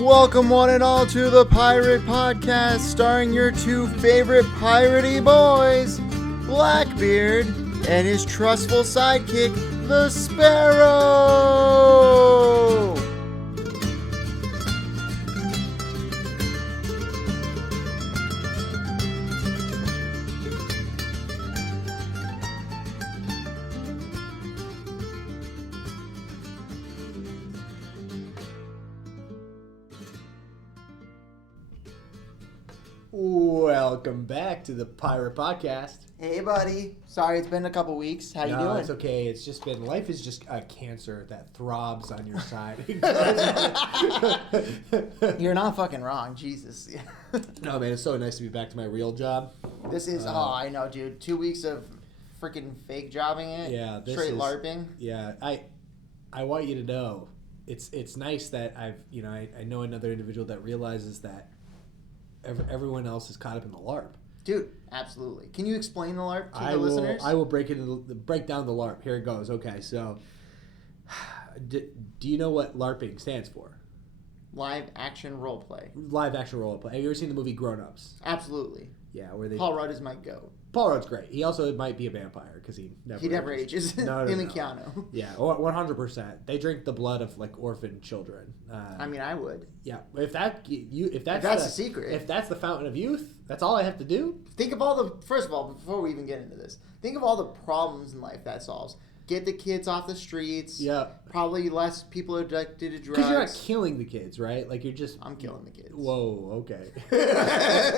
Welcome one and all to the Pirate Podcast, starring your two favorite piratey boys, Blackbeard and his trustful sidekick, the Sparrow! Welcome back to the Pirate Podcast. Hey, buddy. Sorry, it's been a couple weeks. How you doing? It's okay. It's just been, life is just a cancer that throbs on your side. You're not fucking wrong. Jesus. No, man, it's so nice to be back to my real job. This is, I know, dude. 2 weeks of freaking fake jobbing it. Yeah. Straight LARPing. Yeah. I want you to know, it's nice that I know another individual that realizes that everyone else is caught up in the LARP. Dude, absolutely. Can you explain the LARP to the listeners? I will break down the LARP. Here it goes. Okay, so do you know what LARPing stands for? Live action role play. Live action role play. Have you ever seen the movie Grown Ups? Absolutely. Yeah, where they. Paul Rudd is my goat. Paul Rudd's great. He also might be a vampire because he never ages. No, Him and Keanu. Yeah, 100%. They drink the blood of like orphan children. I mean, I would. Yeah, if that's the secret, if that's the fountain of youth, that's all I have to do. Think of all the. First of all, before we even get into this, think of all the problems in life that solves. Get the kids off the streets. Yeah. Probably less people addicted to drugs. Because you're not killing the kids, right? Like you're just. I'm killing the kids. Whoa, okay.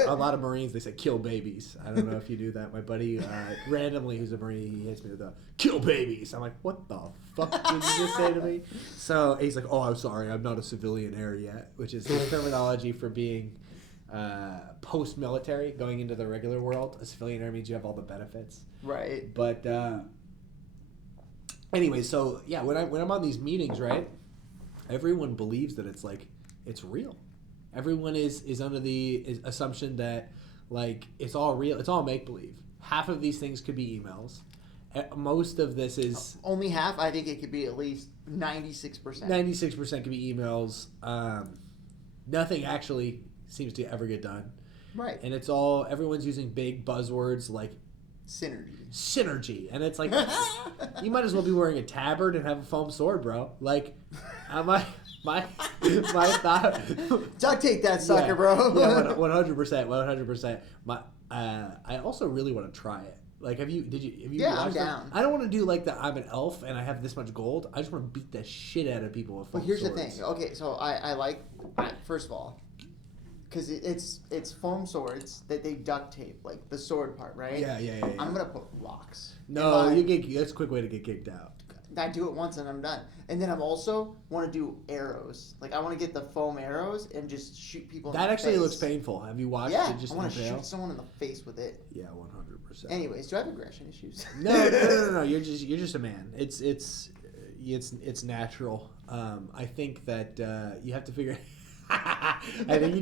A lot of Marines, they say kill babies. I don't know if you do that. My buddy, randomly, who's a Marine, he hits me with a kill babies. I'm like, what the fuck did you just say to me? So he's like, oh, I'm sorry, I'm not a civilian air yet, which is his terminology for being post-military, going into the regular world. A civilian air means you have all the benefits. Right. But anyway, so yeah, when I'm on these meetings, right, everyone believes that it's like it's real. Everyone is under the assumption that like it's all real. It's all make believe. Half of these things could be emails. Most of this is only half. I think it could be at least 96%. 96% could be emails. Nothing actually seems to ever get done. Right. And it's all everyone's using big buzzwords like synergy, and it's like you might as well be wearing a tabard and have a foam sword, bro. Like, my thought. Duct tape that sucker, bro. Yeah, 100%. I also really want to try it. Like, have you? Yeah, I'm down. I don't want to do like I'm an elf and I have this much gold. I just want to beat the shit out of people with foam swords. But here's the thing. Okay, so first of all, because it's foam swords that they duct tape, like the sword part, right? Yeah. I'm gonna put rocks. No, that's a quick way to get kicked out. I do it once and I'm done. And then I'm also want to do arrows. Like I want to get the foam arrows and just shoot people. That actually looks painful. Have you watched it? Just I want to shoot someone in the face with it. Yeah, 100%. Anyways, do I have aggression issues? No. You're just a man. It's natural. I think that you have to figure. I think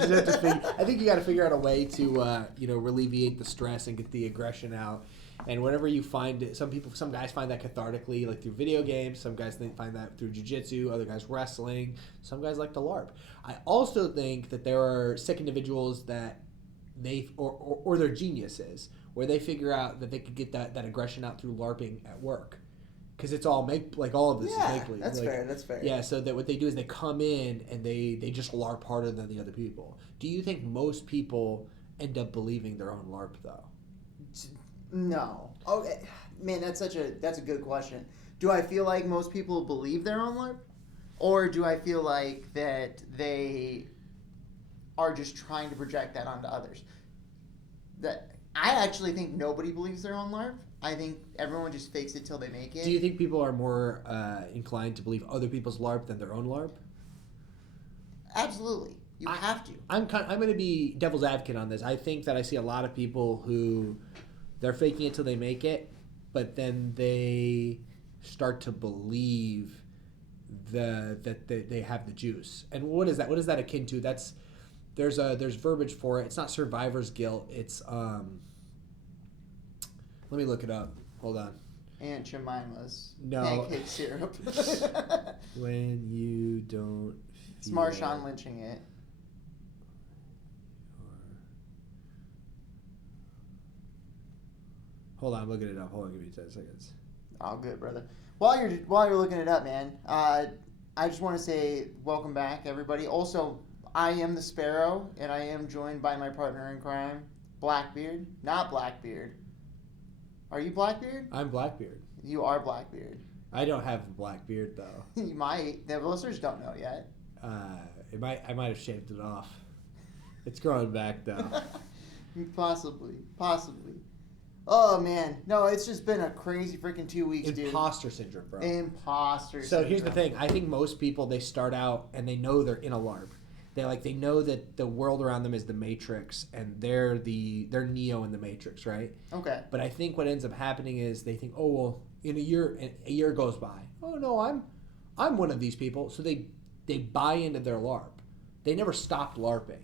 you got to figure out a way to alleviate the stress and get the aggression out. And whenever you find it, some guys find that cathartically, like through video games. Some guys find that through jiu-jitsu. Other guys wrestling. Some guys like to LARP. I also think that there are sick individuals that or they're geniuses where they figure out that they could get that aggression out through LARPing at work. Because it's all all of this is make believe. That's fair. Yeah, so that what they do is they come in and they just LARP harder than the other people. Do you think most people end up believing their own LARP though? No. Okay, man, that's a good question. Do I feel like most people believe their own LARP, or do I feel like that they are just trying to project that onto others? That I actually think nobody believes their own LARP. I think everyone just fakes it till they make it. Do you think people are more inclined to believe other people's LARP than their own LARP? Absolutely. You have to. I'm going to be devil's advocate on this. I think that I see a lot of people who they're faking it till they make it, but then they start to believe that they have the juice. And what is that? What is that akin to? There's verbiage for it. It's not survivor's guilt. It's let me look it up. Hold on. Aunt Jemima's No. pancake syrup. When you don't It's Marshawn lynching it. Hold on, I'm looking it up. Hold on, give me 10 seconds. Oh, good, brother. While you're looking it up, man, I just want to say welcome back, everybody. Also, I am the Sparrow, and I am joined by my partner in crime, Blackbeard. Not Blackbeard. Are you Blackbeard? I'm Blackbeard. You are Blackbeard. I don't have a black beard though. You might. The listeners don't know yet. I might have shaved it off. It's growing back though. Possibly. Oh man, no, it's just been a crazy freaking 2 weeks, dude. Imposter syndrome, bro. Imposter So syndrome. here's the thing. I think most people, they start out and they know they're in a LARP. They know that the world around them is the Matrix and they're Neo in the Matrix, right? Okay. But I think what ends up happening is they think, oh well, in a year goes by. Oh no, I'm one of these people. So they buy into their LARP. They never stopped LARPing.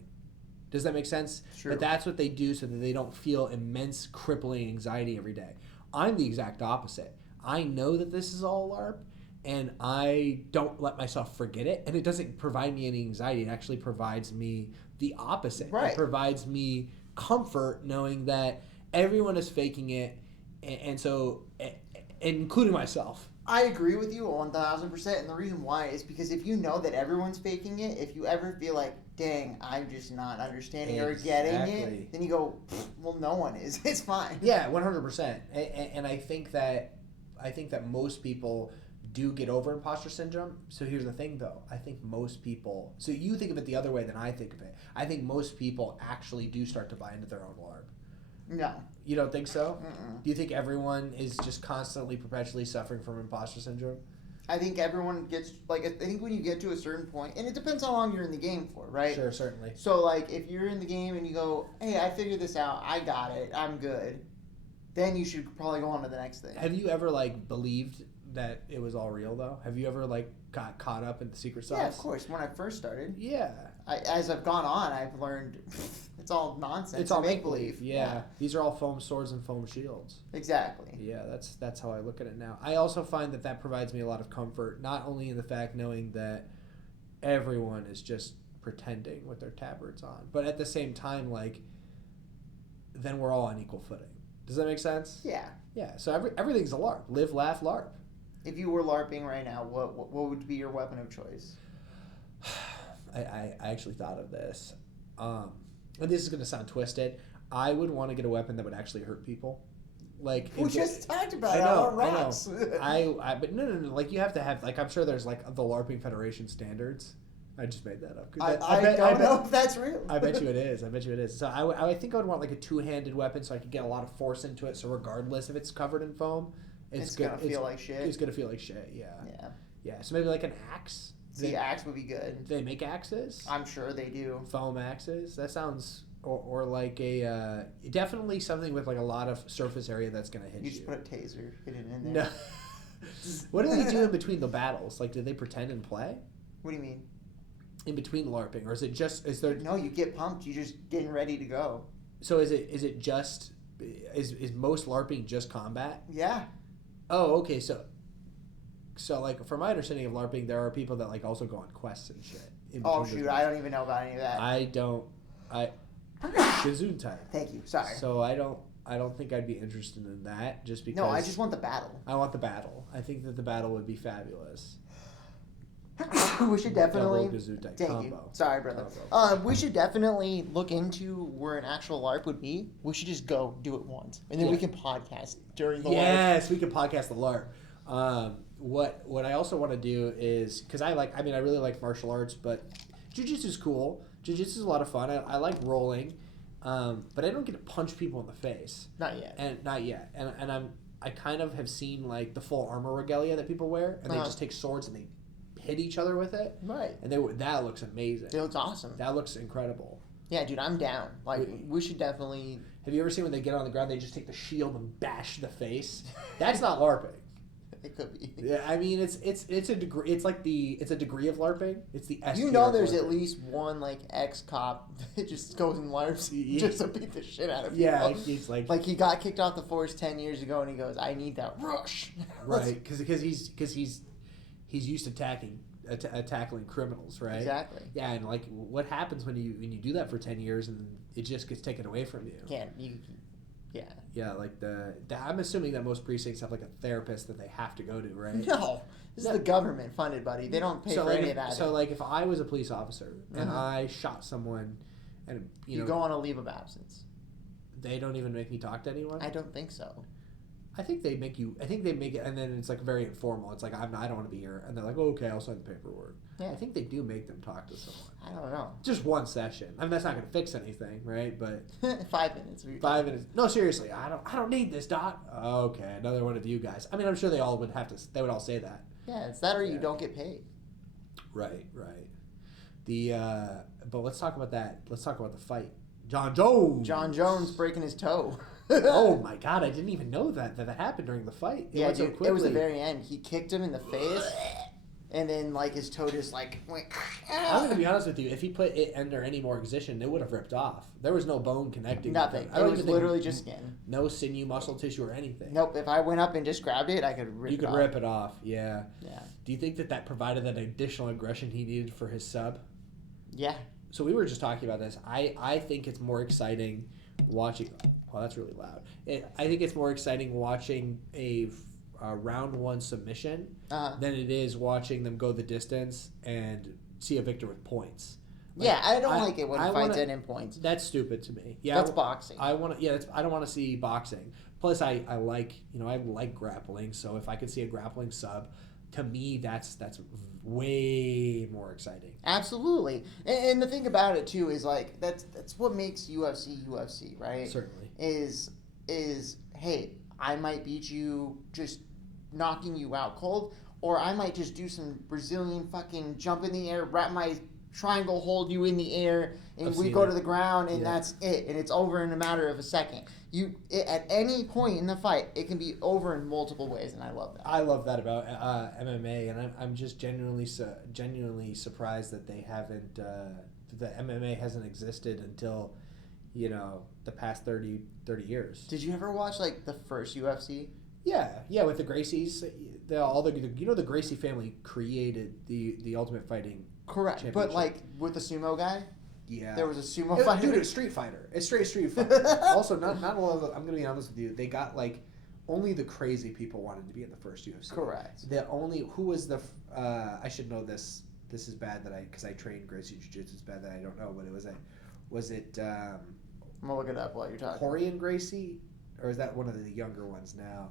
Does that make sense? True. But that's what they do so that they don't feel immense crippling anxiety every day. I'm the exact opposite. I know that this is all LARP, and I don't let myself forget it, and it doesn't provide me any anxiety. It actually provides me the opposite. Right. It provides me comfort knowing that everyone is faking it, and so, including myself. I agree with you 1,000%, and the reason why is because if you know that everyone's faking it, if you ever feel like, dang, I'm just not understanding or getting it, then you go, well, no one is. It's fine. Yeah, 100%. And I think that most people do get over imposter syndrome. So here's the thing, though. I think most people. So you think of it the other way than I think of it. I think most people actually do start to buy into their own LARP. No. You don't think so? Mm-mm. Do you think everyone is just constantly, perpetually suffering from imposter syndrome? I think everyone gets, like, I think when you get to a certain point, and it depends how long you're in the game for, right? Sure, certainly. So, like, if you're in the game and you go, hey, I figured this out, I got it, I'm good, then you should probably go on to the next thing. Have you ever, like, believed that it was all real, though? Have you ever, like, got caught up in the secret sauce? Yeah, of course. When I first started. Yeah. As I've gone on, I've learned it's all nonsense. It's all make-believe. Yeah. These are all foam swords and foam shields. Exactly. Yeah, that's how I look at it now. I also find that provides me a lot of comfort, not only in the fact knowing that everyone is just pretending with their tabards on, but at the same time, like, then we're all on equal footing. Does that make sense? Yeah. Yeah, so everything's a LARP. Live, laugh, LARP. If you were LARPing right now, what would be your weapon of choice? I actually thought of this. And this is going to sound twisted. I would want to get a weapon that would actually hurt people. Like We just talked about it I know, on rocks. but no. Like, you have to have, like, I'm sure there's, like, the LARPing Federation standards. I just made that up. I don't know if that's real. I bet you it is. So I think I would want, like, a two-handed weapon so I could get a lot of force into it. So regardless if it's covered in foam, it's gonna feel like shit. It's gonna feel like shit. Yeah. Yeah. Yeah. So maybe like an axe. The axe would be good. They make axes. I'm sure they do. Foam axes. That sounds, or like a definitely something with, like, a lot of surface area that's gonna hit you. You just put a taser, hit it in there. No. What do they do in between the battles? Like, do they pretend and play? What do you mean? In between LARPing, or is it just No, you get pumped. You're just getting ready to go. So is most LARPing just combat? Yeah. Oh, okay. So like, from my understanding of LARPing, there are people that, like, also go on quests and shit. Oh shoot, I don't even know about any of that. Gesundheit. Thank you. Sorry. So I don't think I'd be interested in that, just because. No, I just want the battle. I want the battle. I think that the battle would be fabulous. We should definitely. Double Gesundheit Thank combo. you. Sorry, brother. We should definitely look into where an actual LARP would be. We should just go do it once, and then we can podcast during the LARP. Yes, we can podcast the LARP. What I also want to do is, because I really like martial arts, but jiu-jitsu is cool. Jiu-jitsu is a lot of fun. I like rolling, but I don't get to punch people in the face. Not yet. And I kind of have seen, like, the full armor regalia that people wear, and they just take swords and they hit each other with it. Right. And that looks amazing. It looks awesome. That looks incredible. Yeah, dude, I'm down. Like, we should definitely. Have you ever seen when they get on the ground, they just take the shield and bash the face? That's not LARPing. It could be. Yeah, I mean, it's a degree. It's like it's a degree of LARPing. It's the S. You know, there's at least one, like, ex-cop that just goes and LARPs just to beat the shit out of people. Yeah, he's like he got kicked off the force 10 years ago, and he goes, "I need that rush." Right, because he's used to attacking tackling criminals, right? Exactly. Yeah, and like, what happens when you do that for 10 years and it just gets taken away from you? Yeah. Yeah, like I'm assuming that most precincts have like a therapist that they have to go to, right? No, this is the government funded, buddy. They don't pay for any of that. So like, if I was a police officer and Mhm. I shot someone, and you go on a leave of absence. they don't even make me talk to anyone. I don't think so. I think they make you. I think they make it, and then it's like very informal. It's like I don't want to be here, and they're like, oh, okay, I'll sign the paperwork. Yeah. I think they do make them talk to someone. I don't know. Just one session. I mean, that's not going to fix anything, right? But 5 minutes. 5 minutes. No, seriously, I don't need this, Doc. Okay, another one of you guys. I mean, I'm sure they all would have to. They would all say that. Yeah, it's that or you don't get paid. Right. But let's talk about that. Let's talk about the fight. John Jones breaking his toe. Oh my God! I didn't even know that happened during the fight. Yeah, dude, it was the very end. He kicked him in the face, and then like his toe just like went. I'm gonna be honest with you. If he put it under any more position, it would have ripped off. There was no bone connecting. Nothing. It was literally just skin. No sinew, muscle tissue, or anything. Nope. If I went up and just grabbed it, I could rip. You could rip it off. Yeah. Yeah. Do you think that provided that additional aggression he needed for his sub? Yeah. So we were just talking about this. I think it's more exciting watching. Well, that's really loud. I think it's more exciting watching a round one submission than it is watching them go the distance and see a victor with points. Like, yeah, I don't like it when fights end in points. That's stupid to me. Yeah, that's boxing. I want to. Yeah, I don't want to see boxing. Plus, I like I like grappling. So if I could see a grappling sub, to me that's way more exciting. Absolutely, and the thing about it too is like that's what makes UFC, right? Certainly. Is hey, I might beat you just knocking you out cold, or I might just do some Brazilian fucking jump in the air, wrap my triangle, hold you in the air, and we go to the ground, and that's it, and it's over in a matter of a second. At any point in the fight, it can be over in multiple ways, and I love that. I love that about MMA, and I'm just genuinely surprised that they haven't that MMA hasn't existed until the past 30 years. Did you ever watch like the first UFC? Yeah, with the Gracies, the Gracie family created the Ultimate Fighting. Correct, but like with the sumo guy. Yeah, there was a sumo fighter. Dude, it's Street Fighter. It's straight Street Fighter. Also, not a lot of. I'm gonna be honest with you. They got like only the crazy people wanted to be in the first UFC. Correct. Who was the? I should know this. This is bad because I trained Gracie Jiu-Jitsu. It's bad that I don't know, but was it? I'm gonna look it up while you're talking. Horian Gracie, or is that one of the younger ones now?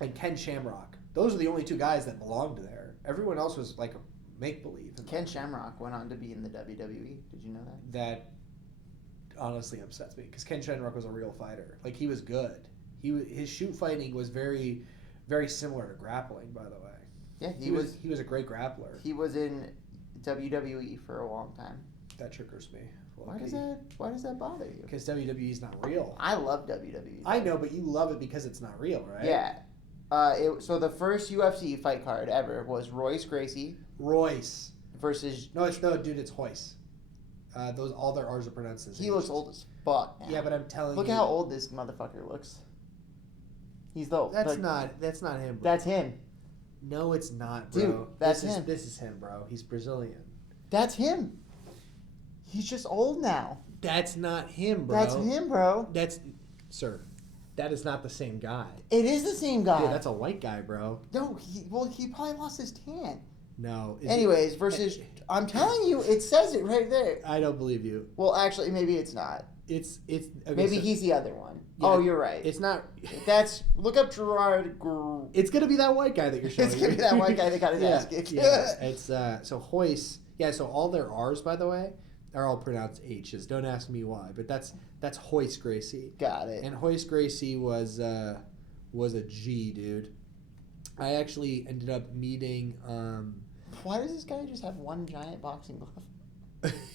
And Ken Shamrock. Those are the only two guys that belonged there. Everyone else was like a make-believe. Ken Shamrock went on to be in the WWE. Did you know that? That honestly upsets me because Ken Shamrock was a real fighter. Like, he was good. His shoot fighting was very, very similar to grappling, by the way. Yeah, he was a great grappler. He was in WWE for a long time. That triggers me. Why does that bother you? Because WWE is not real. I love WWE. I know, but you love it because it's not real, right? Yeah. So the first UFC fight card ever was Royce Gracie. Royce versus it's Hoyce. All their R's are pronounced as He looks old as fuck now. Yeah, but I'm telling you. Look how old this motherfucker looks. He's the That's not him, bro. That's him. No, it's not, bro. Dude, that's him. This is him, bro. He's Brazilian. That's him. He's just old now. That's not him, bro. That's him, bro. Sir, that is not the same guy. It is the same guy. Dude, that's a white guy, bro. No, he probably lost his tan. No. Anyways, I'm telling you, it says it right there. I don't believe you. Well, actually, maybe it's not. It's okay, maybe he's the other one. Yeah, oh, you're right. It's not. Look up Gerard. It's gonna be that white guy that you're showing. It's gonna be that white guy that got his ass kicked. Yeah, it's so Hoyce. Yeah, so all their R's, by the way, are all pronounced H's. Don't ask me why, but that's Hoyce Gracie. Got it. And Hoyce Gracie was a G, dude. I actually ended up meeting. Why does this guy just have one giant boxing glove?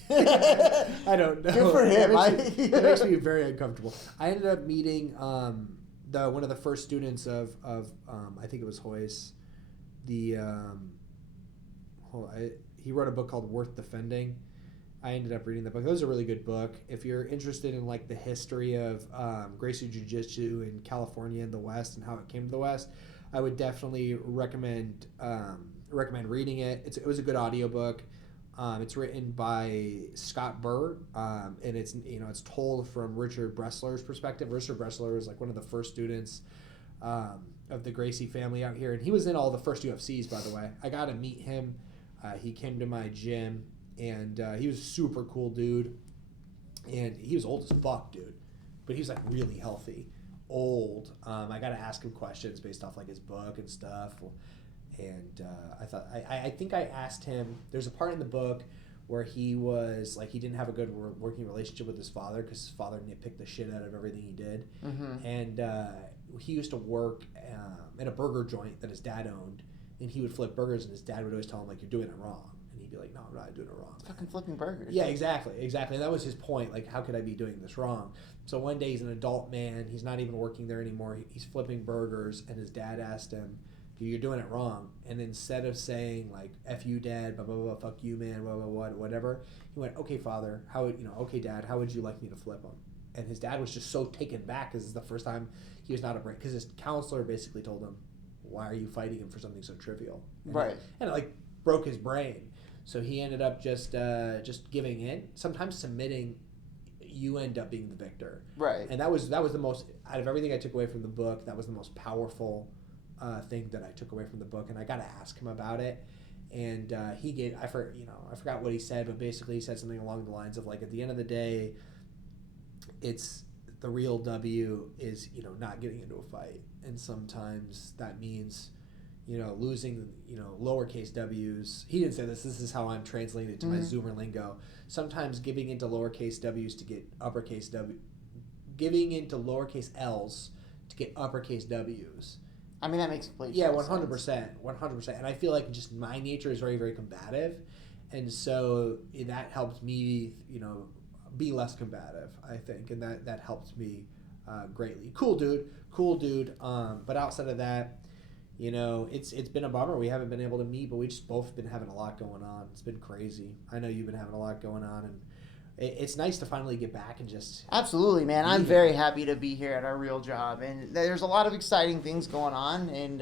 I don't know. Good for him. It makes me very uncomfortable. I ended up meeting one of the first students of I think it was Hoyce. He wrote a book called Worth Defending. I ended up reading that book. It was a really good book. If you're interested in like the history of Gracie Jiu-Jitsu in California and the West and how it came to the West, I would definitely recommend recommend reading it. It was a good audiobook. It's written by Scott Burr, and it's told from Richard Bressler's perspective. Richard Bressler is like one of the first students of the Gracie family out here, and he was in all the first UFCs, by the way. I got to meet him. He came to my gym, and he was a super cool dude, and he was old as fuck, dude, but he was like really healthy, old. I got to ask him questions based off like his book and stuff. And I think I asked him, there's a part in the book where he was like, he didn't have a good working relationship with his father because his father nitpicked the shit out of everything he did. Mm-hmm. And he used to work at a burger joint that his dad owned, and he would flip burgers, and his dad would always tell him, like, you're doing it wrong. And he'd be like, no, I'm not doing it wrong. Fucking flipping burgers. Yeah, exactly. And that was his point. Like, how could I be doing this wrong? So one day he's an adult man. He's not even working there anymore. He's flipping burgers, and his dad asked him, you're doing it wrong. And instead of saying like "F you, Dad," blah blah blah, "Fuck you, man," blah blah blah, whatever, he went, "Okay, Father, okay, Dad, how would you like me to flip him?" And his dad was just so taken back because it's the first time he was not a break. Because his counselor basically told him, "Why are you fighting him for something so trivial?" Right. And it like broke his brain. So he ended up just giving in. Sometimes submitting, you end up being the victor. Right. And that was the most, out of everything I took away from the book, that was the most powerful thing that I took away from the book, and I got to ask him about it. And he gave, I forgot what he said, but basically he said something along the lines of like, at the end of the day, it's the real W is not getting into a fight, and sometimes that means losing lowercase W's. He didn't say this. This is how I'm translating it to my Zoomer lingo. Sometimes giving into lowercase W's to get uppercase W, giving into lowercase L's to get uppercase W's. I mean, that makes complete sense. 100%. And I feel like just my nature is very, very combative. And so that helped me, be less combative, I think. And that helped me greatly. Cool dude. But outside of that, it's been a bummer. We haven't been able to meet, but we just both been having a lot going on. It's been crazy. I know you've been having a lot going on, and it's nice to finally get back and just... Absolutely, man. I'm very happy to be here at our real job. And there's a lot of exciting things going on. And,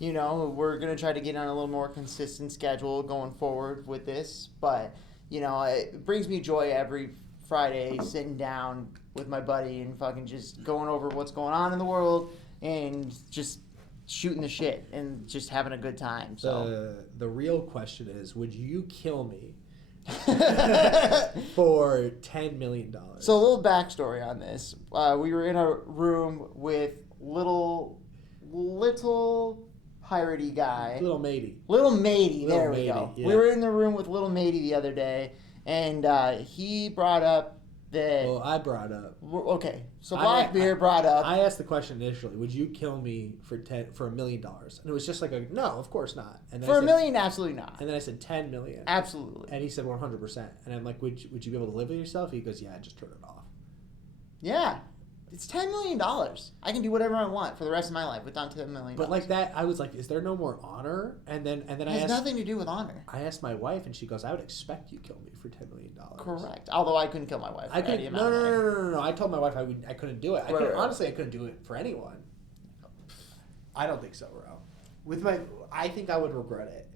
we're going to try to get on a little more consistent schedule going forward with this. But, it brings me joy every Friday sitting down with my buddy and fucking just going over what's going on in the world and just shooting the shit and just having a good time. So the real question is, would you kill me for $10 million? So a little backstory on this. We were in a room with little piratey guy. Little matey. There we go. Yeah. We were in the room with little matey the other day, and he brought up that... Well, I brought up... Okay, so Blackbeard brought up... I asked the question initially, would you kill me for $1 million? And it was just like, no, of course not. And for $1 million, absolutely not. And then I said $10 million. Absolutely. And he said 100%. And I'm like, would you be able to live with yourself? He goes, yeah, just turn it off. Yeah. It's $10 million. I can do whatever I want for the rest of my life without $10 million. But like that, I was like, is there no more honor? And then it has nothing to do with honor. I asked my wife, and she goes, I would expect you to kill me for $10 million. Correct. Although I couldn't kill my wife. No. I told my wife I couldn't do it. Honestly, I couldn't do it for anyone. I don't think so, bro. I think I would regret it.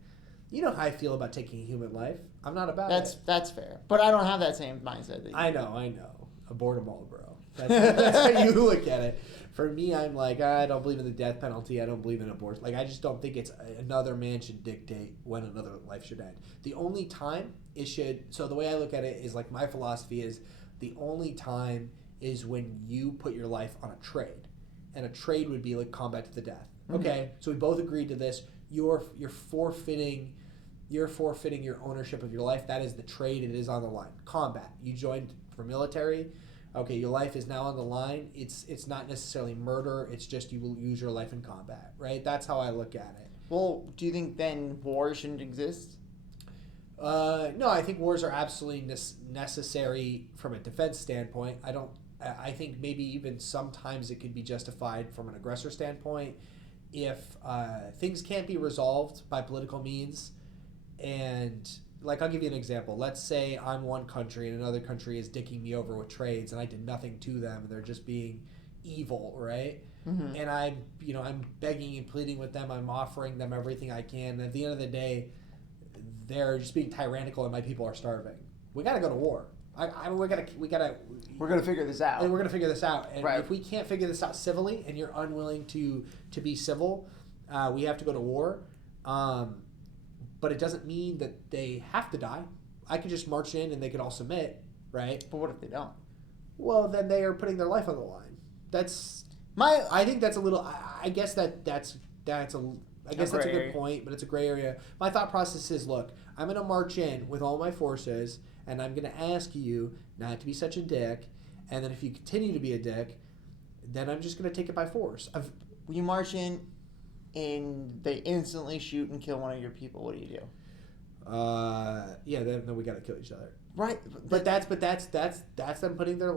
You know how I feel about taking a human life. I'm not about it. That's fair. But I don't have that same mindset that you I know. Abort them all, bro. That's how you look at it. For me, I'm like, I don't believe in the death penalty. I don't believe in abortion. Like, I just don't think it's another man should dictate when another life should end. The only time it should... So the way I look at it is, like, my philosophy is the only time is when you put your life on a trade. And a trade would be, like, combat to the death. Mm-hmm. Okay, so we both agreed to this. You're forfeiting your ownership of your life. That is the trade. It is on the line. Combat. You joined for military. Okay, your life is now on the line. It's not necessarily murder. It's just you will use your life in combat, right? That's how I look at it. Well, do you think then war shouldn't exist? No, I think wars are absolutely necessary from a defense standpoint. I think maybe even sometimes it could be justified from an aggressor standpoint if things can't be resolved by political means. And like, I'll give you an example. Let's say I'm one country and another country is dicking me over with trades and I did nothing to them and they're just being evil, right? and I'm begging and pleading with them. I'm offering them everything I can. And at the end of the day, they're just being tyrannical, and my people are starving. We got to go to war. We're gonna figure this out. We're gonna figure this out. And right. if we can't figure this out civilly, and you're unwilling to be civil, we have to go to war. But it doesn't mean that they have to die. I could just march in, and they could all submit, right? But what if they don't? Well, then they are putting their life on the line. I think that's a little. I guess that's a good point, but it's a gray area. My thought process is: look, I'm going to march in with all my forces, and I'm going to ask you not to be such a dick. And then if you continue to be a dick, then I'm just going to take it by force. You march in, and they instantly shoot and kill one of your people. What do you do? Then we got to kill each other. Right, but that's them putting their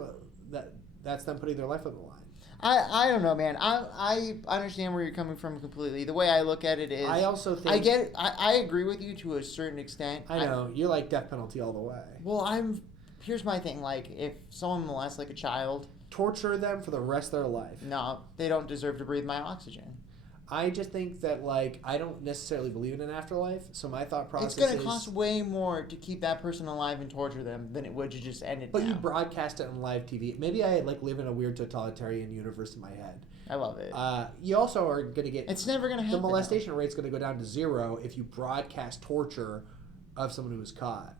that's them putting their life on the line. I don't know, man. I understand where you're coming from completely. The way I look at it is, I also think I get it. I agree with you to a certain extent. I know you're like death penalty all the way. Well, here's my thing. Like, if someone molests like a child, torture them for the rest of their life. No, they don't deserve to breathe my oxygen. I just think that, like, I don't necessarily believe in an afterlife, so my thought process is... It's going to cost way more to keep that person alive and torture them than it would to just end it But now. you broadcast it on live TV. Maybe I, live in a weird totalitarian universe in my head. I love it. You also are going to get... It's never going to happen. The molestation rate's going to go down to 0 if you broadcast torture of someone who was caught.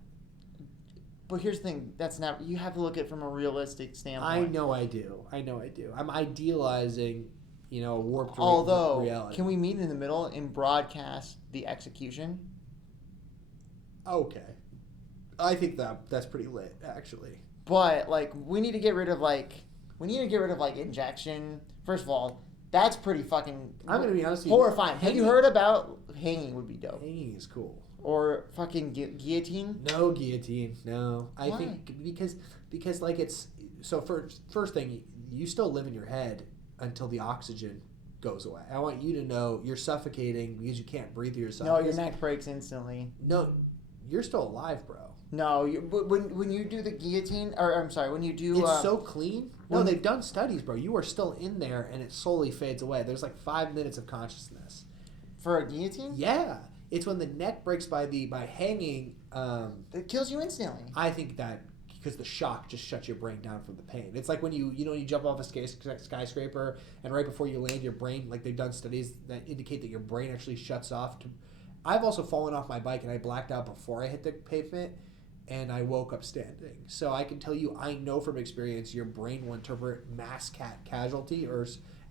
But here's the thing. That's not... You have to look at it from a realistic standpoint. I know I do. I'm idealizing... warped reality. Can we meet in the middle and broadcast the execution? Okay. I think that's pretty lit, actually. But, we need to get rid of, injection. First of all, that's pretty fucking... I'm going to be honest with you. Horrifying. Have you heard about... Hanging would be dope. Hanging is cool. Or fucking guillotine? No guillotine, no. Why? I think because it's... So, first thing, you still live in your head until the oxygen goes away. I want you to know you're suffocating because you can't breathe yourself. No, your neck breaks instantly. No, you're still alive, bro. No, when you do the guillotine, or I'm sorry, when you do... It's so clean. No, they've done studies, bro. You are still in there and it slowly fades away. There's 5 minutes of consciousness. For a guillotine? Yeah. It's when the neck breaks by hanging... it kills you instantly. I think that... because the shock just shuts your brain down from the pain. It's like when you jump off a skyscraper and right before you land, your brain, they've done studies that indicate that your brain actually shuts off. I've also fallen off my bike and I blacked out before I hit the pavement and I woke up standing. So I can tell you, I know from experience, your brain will interpret mass casualty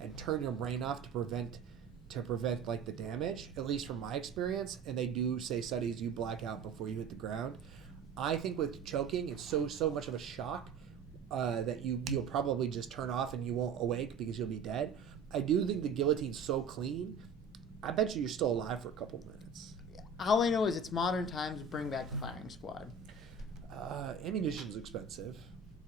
and turn your brain off to prevent the damage, at least from my experience. And they do say studies, you black out before you hit the ground. I think with choking, it's so much of a shock that you'll probably just turn off and you won't awake because you'll be dead. I do think the guillotine's so clean. I bet you're still alive for a couple minutes. All I know is it's modern times. Bring back the firing squad. Ammunition's expensive.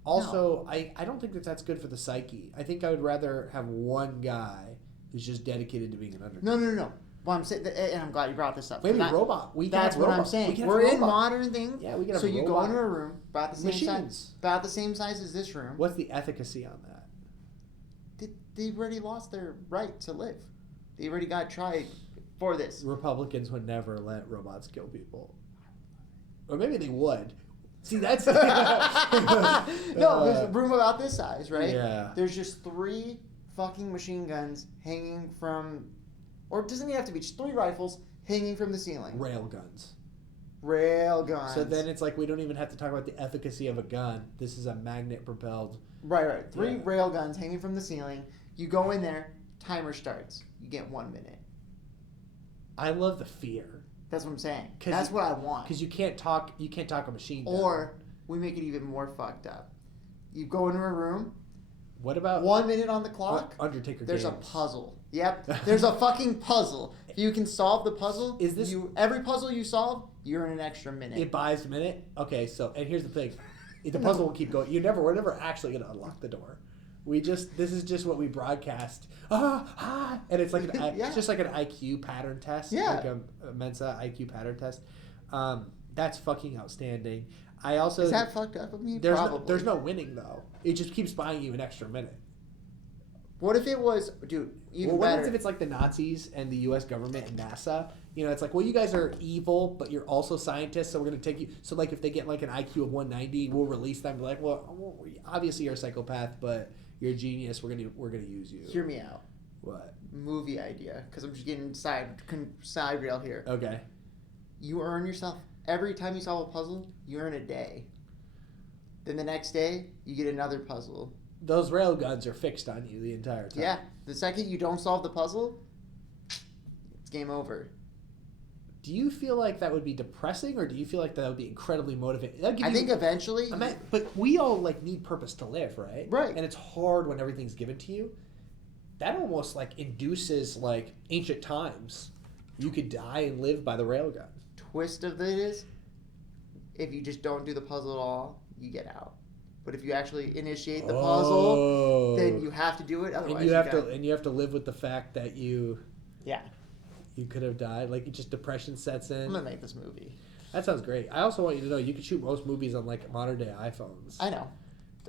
Also, no. I don't think that's good for the psyche. I think I would rather have one guy who's just dedicated to being an undertaker. No. Well, I'm saying, and I'm glad you brought this up. Maybe robot. That's what I'm saying. We're in modern things. Yeah, we can have So you go into a room about the same size as this room. What's the efficacy on that? They already lost their right to live. They already got tried for this. Republicans would never let robots kill people, or maybe they would. See, that's no. There's a room about this size, right? Yeah. There's just 3 fucking machine guns hanging from. Or it doesn't even have to be just 3 rifles hanging from the ceiling. Rail guns. So then it's we don't even have to talk about the efficacy of a gun. This is a magnet propelled. Right. 3 rail guns hanging from the ceiling. You go in there, timer starts. You get 1 minute. I love the fear. That's what I'm saying. That's what I want. Because you can't talk a machine gun. Or we make it even more fucked up. You go into a room. What about 1 minute on the clock? Undertaker. There's games. A puzzle. Yep. There's a fucking puzzle. If you can solve the puzzle, every puzzle you solve, you're in an extra minute. It buys a minute. Okay, and here's the thing. The puzzle will keep going. We're never actually gonna unlock the door. This is just what we broadcast. And it's it's just like an IQ pattern test. Yeah. Like a Mensa IQ pattern test. That's fucking outstanding. I also Is that fucked up of me? There's no winning though. It just keeps buying you an extra minute. What if it was, dude, even What better. if it's like the Nazis and the U.S. government and NASA? You know, it's like, well, you guys are evil, but you're also scientists, so we're going to take you. So, like, if they get like an IQ of 190, we'll release them. We're like, well, obviously you're a psychopath, but you're a genius. We're gonna use you. Hear me out. What? Movie idea, because I'm just getting side rail here. Okay. You earn yourself, every time you solve a puzzle, you earn a day. Then the next day, you get another puzzle. Those railguns are fixed on you the entire time. Yeah. The second you don't solve the puzzle, it's game over. Do you feel like that would be depressing, or do you feel like that would be incredibly motivating? I think eventually... but we all like need purpose to live, right? Right. And it's hard when everything's given to you. That almost like induces like ancient times. You could die and live by the railgun. Twist of it is, if you just don't do the puzzle at all, you get out. But if you actually initiate the puzzle, then you have to do it. Otherwise, and you have to live with the fact that you could have died. Like, just depression sets in. I'm gonna make this movie. That sounds great. I also want you to know you can shoot most movies on like modern day iPhones. I know.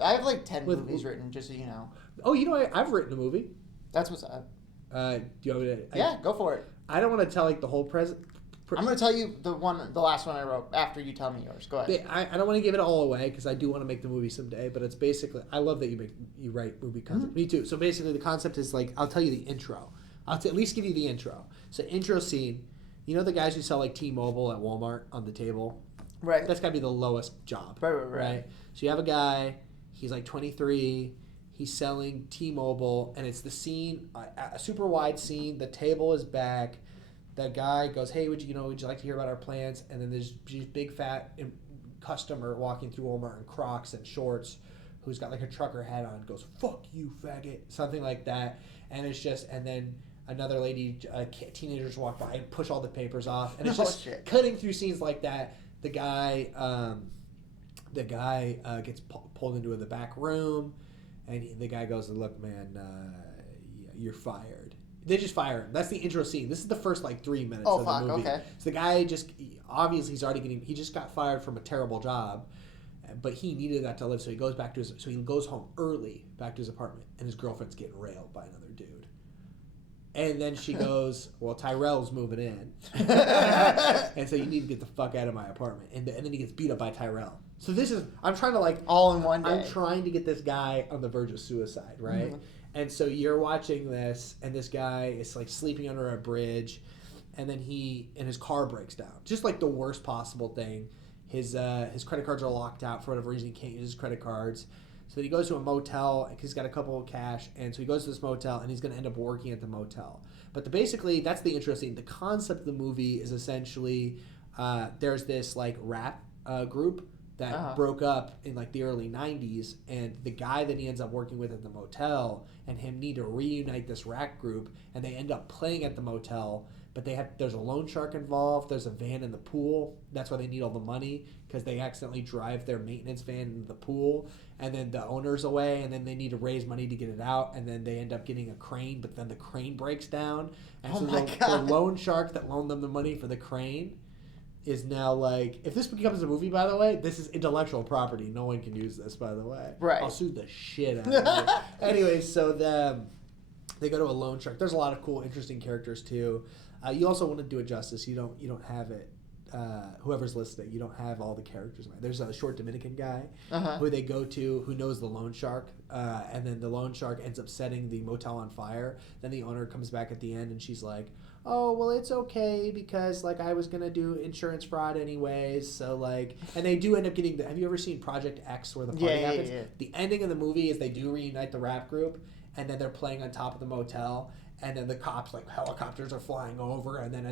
I have like 10 movies written, just so you know. Oh, you know, I've written a movie. That's what's up. Do you want me to? Yeah, go for it. I don't want to tell like the whole present. I'm going to tell you the last one I wrote after you tell me yours. Go ahead. I don't want to give it all away because I do want to make the movie someday. But it's basically, I love that you write movie concept. Mm-hmm. Me too. So basically, the concept is like, I'll tell you the intro. I'll at least give you the intro. So intro scene. You know the guys who sell like T-Mobile at Walmart on the table? Right. That's got to be the lowest job. Right. So you have a guy. He's like 23. He's selling T-Mobile, and it's the scene, a super wide scene. The table is back. The guy goes, "Hey, would you like to hear about our plans?" And then there's this big fat customer walking through Walmart in Crocs and shorts, who's got like a trucker hat on, goes, "Fuck you, faggot," something like that. And it's just, and then another lady, teenagers walk by and push all the papers off, and it's just cutting through scenes like that. The guy gets pulled into the back room, and the guy goes, "Look, man, you're fired." They just fire him. That's the intro scene. This is the first like 3 minutes of the movie. Okay. So the guy obviously he just got fired from a terrible job, but he needed that to live. So he goes home early back to his apartment, and his girlfriend's getting railed by another dude. And then she goes, "Well, Tyrell's moving in," and so you need to get the fuck out of my apartment. And then he gets beat up by Tyrell. So I'm trying to like all in one day. I'm trying to get this guy on the verge of suicide, right? Mm-hmm. And so you're watching this, and this guy is like sleeping under a bridge, and then his car breaks down. Just like the worst possible thing. His credit cards are locked out for whatever reason. He can't use his credit cards. So then he goes to a motel because he's got a couple of cash, and so he goes to this motel, and he's going to end up working at the motel. But basically, that's the interesting. The concept of the movie is essentially there's this like rap group that broke up in like the early 90s, and the guy that he ends up working with at the motel and him need to reunite this rap group, and they end up playing at the motel, but there's a loan shark involved, there's a van in the pool, that's why they need all the money, because they accidentally drive their maintenance van into the pool, and then the owner's away, and then they need to raise money to get it out, and then they end up getting a crane, but then the crane breaks down, and the loan shark that loaned them the money for the crane is now like, if this becomes a movie, by the way, this is intellectual property. No one can use this, by the way. Right. I'll sue the shit out of it. Anyway, so they go to a loan shark. There's a lot of cool, interesting characters too. You also want to do it justice. You don't have it. Whoever's listening, you don't have all the characters. There's a short Dominican guy who they go to who knows the loan shark, and then the loan shark ends up setting the motel on fire. Then the owner comes back at the end, and she's like, "Oh, well, it's okay because like I was gonna do insurance fraud anyways." So like, and they do end up getting. Have you ever seen Project X where the party happens? Yeah. The ending of the movie is they do reunite the rap group, and then they're playing on top of the motel, and then the cops, like helicopters are flying over, and then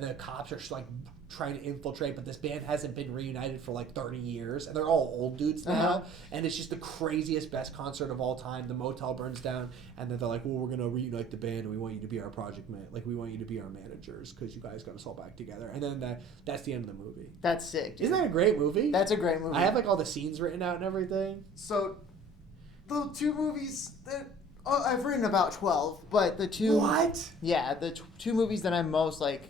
the cops are just like trying to infiltrate, but this band hasn't been reunited for like 30 years, and they're all old dudes now, and it's just the craziest, best concert of all time. The motel burns down, and then they're like, "Well, we're gonna reunite the band, and we want you to be our project man. Like, we want you to be our managers because you guys got us all back together." And then that's the end of the movie. That's sick, dude. Isn't that a great movie? That's a great movie. I have like all the scenes written out and everything. So, the two movies that I've written about 12, but the two. What? Yeah, the two movies that I'm most like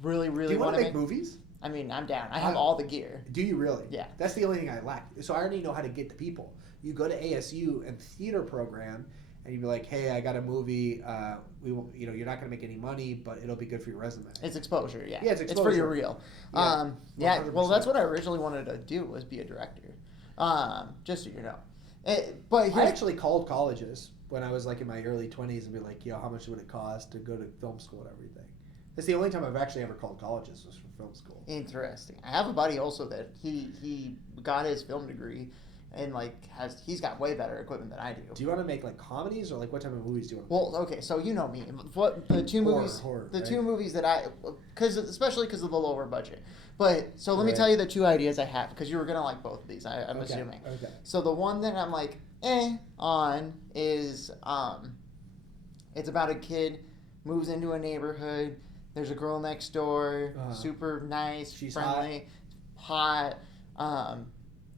really Do you want to make movies? I mean, I'm down. I have all the gear. Do you really? Yeah. That's the only thing I lack. So I already know how to get the people. You go to ASU and theater program, and you'd be like, hey, I got a movie. We will, you're not going to make any money, but it'll be good for your resume. It's exposure, yeah. Yeah, it's exposure. It's for your reel. Yeah, well, that's what I originally wanted to do, was be a director. Just so you know. But I actually called colleges when I was like in my early 20s and be like, yo, how much would it cost to go to film school and everything? That's the only time I've actually ever called colleges was for film school. Interesting. I have a buddy also that he got his film degree and like he's got way better equipment than I do. Do you want to make like comedies or like what type of movies do you want to make? Well, okay, so you know me. What the two movies right? two movies that especially because of the lower budget. But so let me Right. tell you the two ideas I have, because you were gonna like both of these. I'm assuming. Okay. So the one that I'm like on is it's about a kid moves into a neighborhood. There's a girl next door, super nice, She's friendly, hot.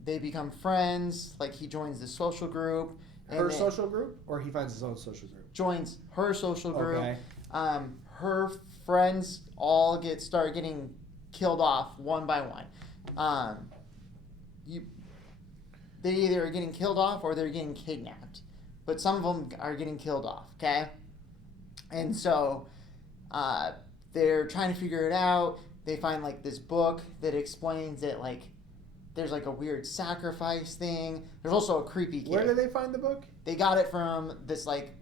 They become friends. Like he joins this social group. Her social group, or he finds his own social group? Joins her social group. Okay. Her friends all start getting killed off one by one. They either are getting killed off or they're getting kidnapped, but some of them are getting killed off. Okay, and so they're trying to figure it out. They find like this book that explains that like there's like a weird sacrifice thing. There's also a creepy kid. Where did they find the book? They got it from this like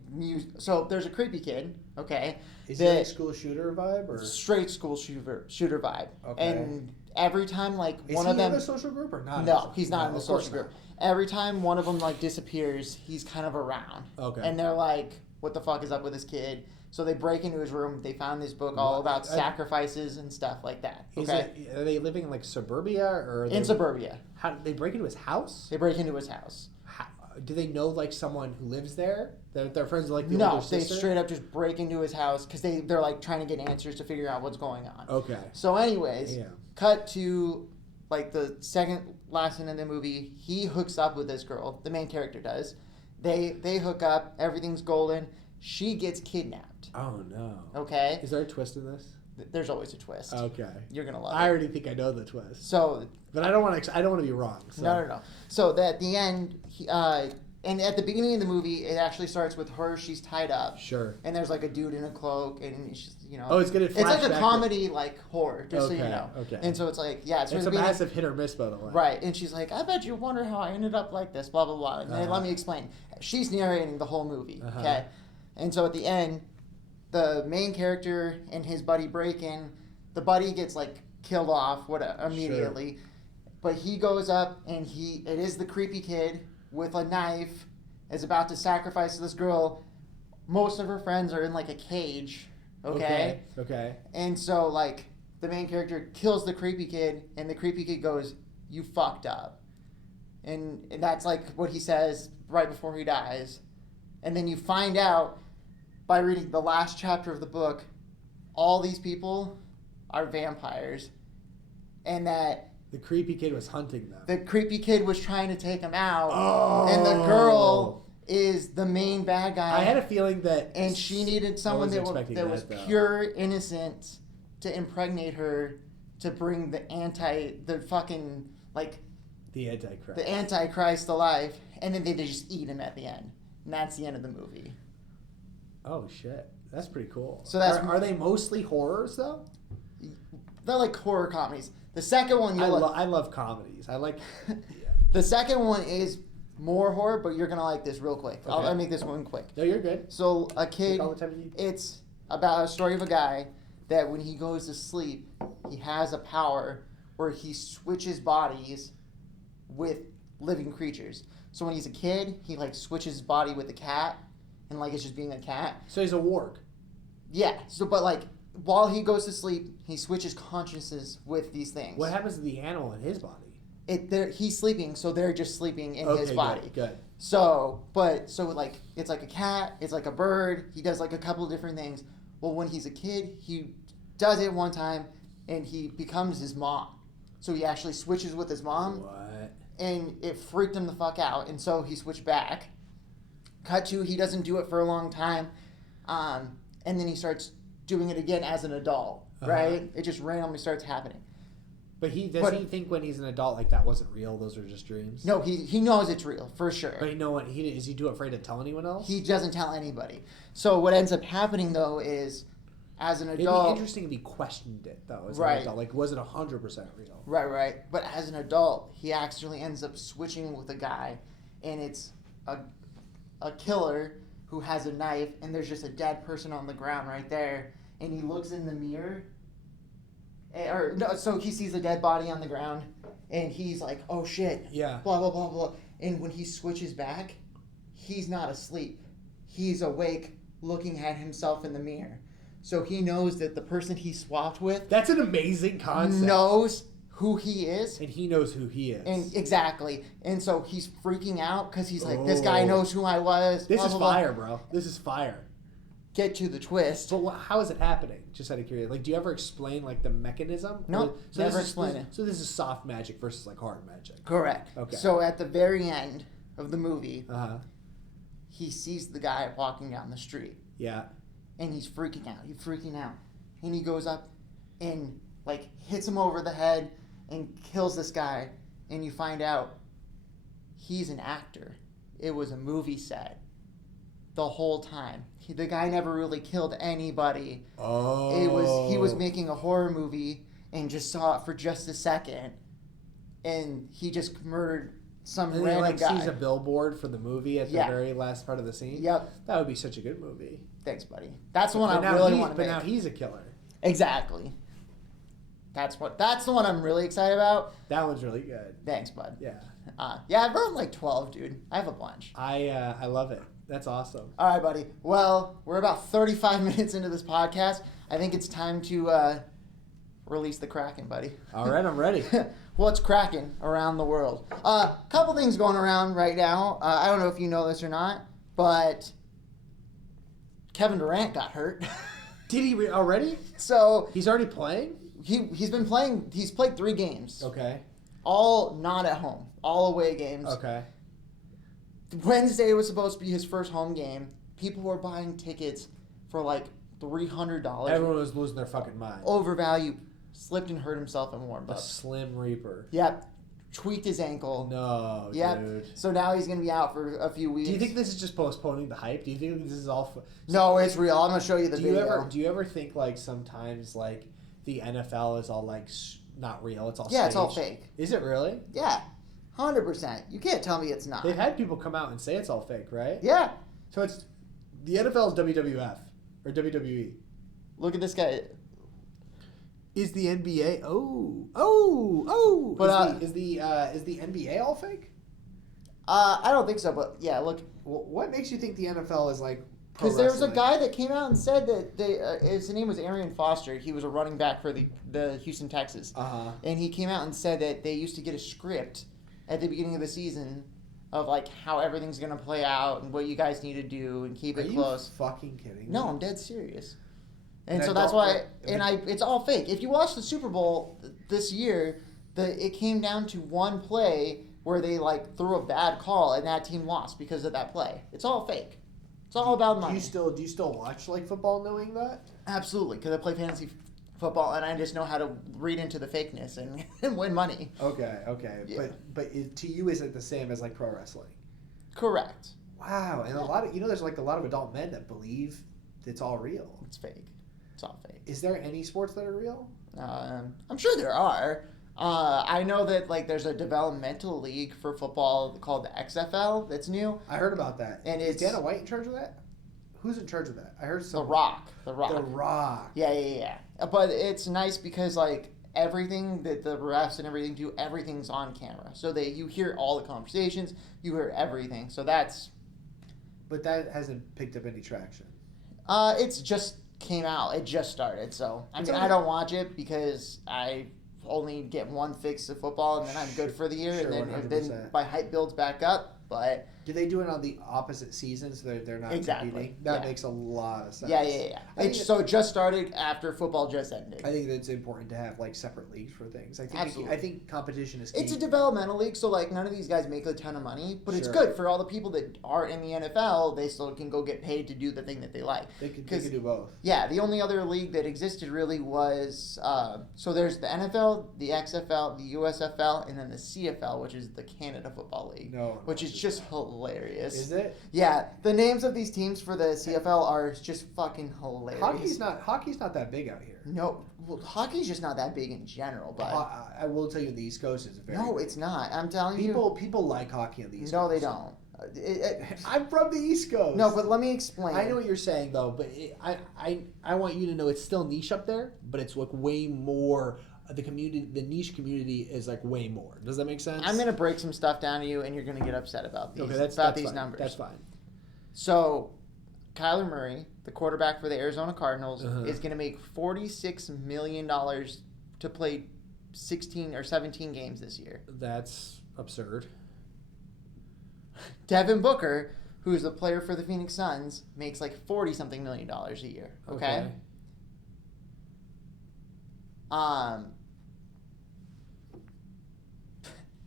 so there's a creepy kid, okay? Is it like school shooter vibe or straight school shooter vibe? Okay. And every time like is one he of them in the social group or not? No, he's not in the of course social group. not. Every time one of them like disappears, he's kind of around. Okay. And they're like, what the fuck is up with this kid? So they break into his room. They found this book all about sacrifices and stuff like that. Okay. Are they living in like suburbia or in suburbia? How they break into his house? They break into his house. Do they know like someone who lives there? Their friends are like the no, older sister? they straight up just break into his house because they're like trying to get answers to figure out what's going on. Okay. So, anyways, Yeah. cut to like the second last scene in the movie. He hooks up with this girl. The main character does. They hook up. Everything's golden. She gets kidnapped. Oh no. Okay. Is there a twist in this? There's always a twist. Okay. You're gonna love it. I already think I know the twist. So. But I don't want to be wrong. So. No. So at the end, and at the beginning of the movie, it actually starts with her. She's tied up. Sure. And there's like a dude in a cloak, and she's, Oh, it's gonna. It's like a comedy, like horror, just so you know. Okay. And so it's like, yeah, it's a massive hit or miss, by the way. Right. And she's like, I bet you wonder how I ended up like this, blah blah blah. And let me explain. She's narrating the whole movie. Okay. And so at the end, the main character and his buddy break in. The buddy gets like killed off immediately. Sure. But he goes up and it is the creepy kid with a knife, is about to sacrifice this girl. Most of her friends are in like a cage. Okay. And so like the main character kills the creepy kid, and the creepy kid goes, "You fucked up." And that's like what he says right before he dies. And then you find out by reading the last chapter of the book, all these people are vampires. And that the creepy kid was hunting them. the creepy kid was trying to take him out. Oh. And the girl is the main bad guy. I had a feeling that... And she needed someone that was pure innocent to impregnate her to bring the Antichrist to life. And then they just eat him at the end. And that's the end of the movie. Oh, shit. That's pretty cool. So are they mostly horrors, though? They're like horror comedies. The second one, I love comedies. I like... Yeah. The second one is more horror, but you're going to like this real quick. Okay. I'll make this one quick. No, you're good. So a kid, it's about a story of a guy that when he goes to sleep, he has a power where he switches bodies with living creatures. So when he's a kid, he like switches his body with a cat, and like it's just being a cat. So he's a warg. Yeah. So, but like while he goes to sleep, he switches consciousnesses with these things. What happens to the animal in his body? He's sleeping, so they're just sleeping in his body. Good. So like it's like a cat, it's like a bird. He does like a couple of different things. Well, when he's a kid, he does it one time, and he becomes his mom. So he actually switches with his mom. What? And it freaked him the fuck out, and so he switched back. Cut to, he doesn't do it for a long time, and then he starts doing it again as an adult, right? It just randomly starts happening. But he think when he's an adult like that wasn't real? Those are just dreams. No, he knows it's real for sure. But is he too afraid to tell anyone else? He doesn't tell anybody. So what ends up happening though is, as an adult, it'd be interesting if he questioned it though. As an adult. Like, was it 100% real? Right. But as an adult, he actually ends up switching with a guy, and it's a killer who has a knife, and there's just a dead person on the ground right there, and he looks in the mirror. So he sees a dead body on the ground, and he's like, "Oh shit!" Yeah. Blah blah blah blah. And when he switches back, he's not asleep. He's awake, looking at himself in the mirror. So he knows that the person he swapped with. That's an amazing concept. Knows who he is, and he knows who he is. And exactly. And so he's freaking out because he's like, "This guy knows who I was." This blah, is blah, fire, blah. bro. This is fire. Get to the twist. But how is it happening? Just out of curiosity. Like, do you ever explain, like, the mechanism? No, never explain it. So this is soft magic versus, like, hard magic. Correct. Okay. So at the very end of the movie, Uh-huh. he sees the guy walking down the street. Yeah. And he's freaking out. And he goes up and, like, hits him over the head and kills this guy. And you find out he's an actor. It was a movie set the whole time. The guy never really killed anybody. Oh. He was making a horror movie and just saw it for just a second, and he just murdered some and random he, guy. sees a billboard for the movie at the very last part of the scene. Yep. That would be such a good movie. Thanks, buddy. That's the one I really want to make. But now he's a killer. Exactly. That's the one I'm really excited about. That one's really good. Thanks, bud. Yeah. I've wrote like 12, dude. I have a bunch. I love it. That's awesome. All right, buddy. Well, we're about 35 minutes into this podcast. I think it's time to release the Kraken, buddy. All right, I'm ready. What's cracking around the world? Couple things going around right now. I don't know if you know this or not, but Kevin Durant got hurt. Did he already? So he's already playing? He's been playing. He's played 3 games. Okay. All not at home. All away games. Okay. Wednesday was supposed to be his first home game. People were buying tickets for like $300. Everyone was losing their fucking mind. Overvalued. Slipped and hurt himself and warmed The up. Slim Reaper. Yep. Tweaked his ankle. No, yep. dude. So now he's going to be out for a few weeks. Do you think this is just postponing the hype? Do you think this is all... No, it's real. I'm going to show you the video. Do you ever think like sometimes like the NFL is all like not real? It's all staged? It's all fake. Is it really? Yeah. 100%. You can't tell me it's not. They've had people come out and say it's all fake, right? Yeah. So it's... The NFL is WWF. Or WWE. Look at this guy. Is the NBA... But is the NBA all fake? I don't think so, but yeah, look. What makes you think the NFL is like... Because there was a guy that came out and said that his name was Arian Foster. He was a running back for the Houston Texans. Uh-huh. And he came out and said that they used to get a script at the beginning of the season of like how everything's going to play out and what you guys need to do and keep it close. Are you fucking kidding me? No, I'm dead serious. And so that's why, it's all fake. If you watch the Super Bowl this year, it came down to one play where they like threw a bad call and that team lost because of that play. It's all fake. It's all about money. Do you still watch like football knowing that? Absolutely, because I play fantasy football and I just know how to read into the fakeness and win money. Okay. Yeah. But to you, is it the same as like pro wrestling? Correct. Wow, and there's like a lot of adult men that believe it's all real. It's fake. It's all fake. Is there any sports that are real? I'm sure there are. I know that like there's a developmental league for football called the XFL that's new. I heard about that. And is Dana White in charge of that? Who's in charge of that? I heard The Rock. The Rock. Yeah. But it's nice because like everything that the refs and everything do, everything's on camera. So you hear all the conversations, you hear everything. So that's. But that hasn't picked up any traction. It's just came out. It just started. So I mean, I don't watch it because I only get one fix of football and then I'm good for the year, Sure, and then my hype builds back up. But Do they do it on the opposite seasons? So they're not Exactly. competing? That makes a lot of sense. Yeah. So it just started after football just ended. I think that it's important to have like separate leagues for things. Absolutely. I think competition is key. It's a developmental league, so like none of these guys make a ton of money, but it's Sure. good for all the people that are in the NFL. They still can go get paid to do the thing that they like. They can do both. Yeah, the only other league that existed really was so there's the NFL, the XFL, the USFL, and then the CFL, which is the Canada Football League. Which is just hilarious. Is it? Yeah, the names of these teams for the CFL are just fucking hilarious. Hockey's not that big out here. No, well, hockey's just not that big in general, but I will tell you, the East Coast is very. No, big. it's not. I'm telling you. People like hockey on the East Coast. No, they don't. I'm from the East Coast. No, but let me explain. I know what you're saying though, but I want you to know it's still niche up there, but it's like way more. The niche community is like way more. Does that make sense? I'm gonna break some stuff down to you, and you're gonna get upset about these. Okay, that's these fine. numbers. That's fine. So, Kyler Murray, the quarterback for the Arizona Cardinals, is gonna make $46 million to play 16 or 17 games this year. That's absurd. Devin Booker, who's a player for the Phoenix Suns, makes like $40-something million a year. Okay.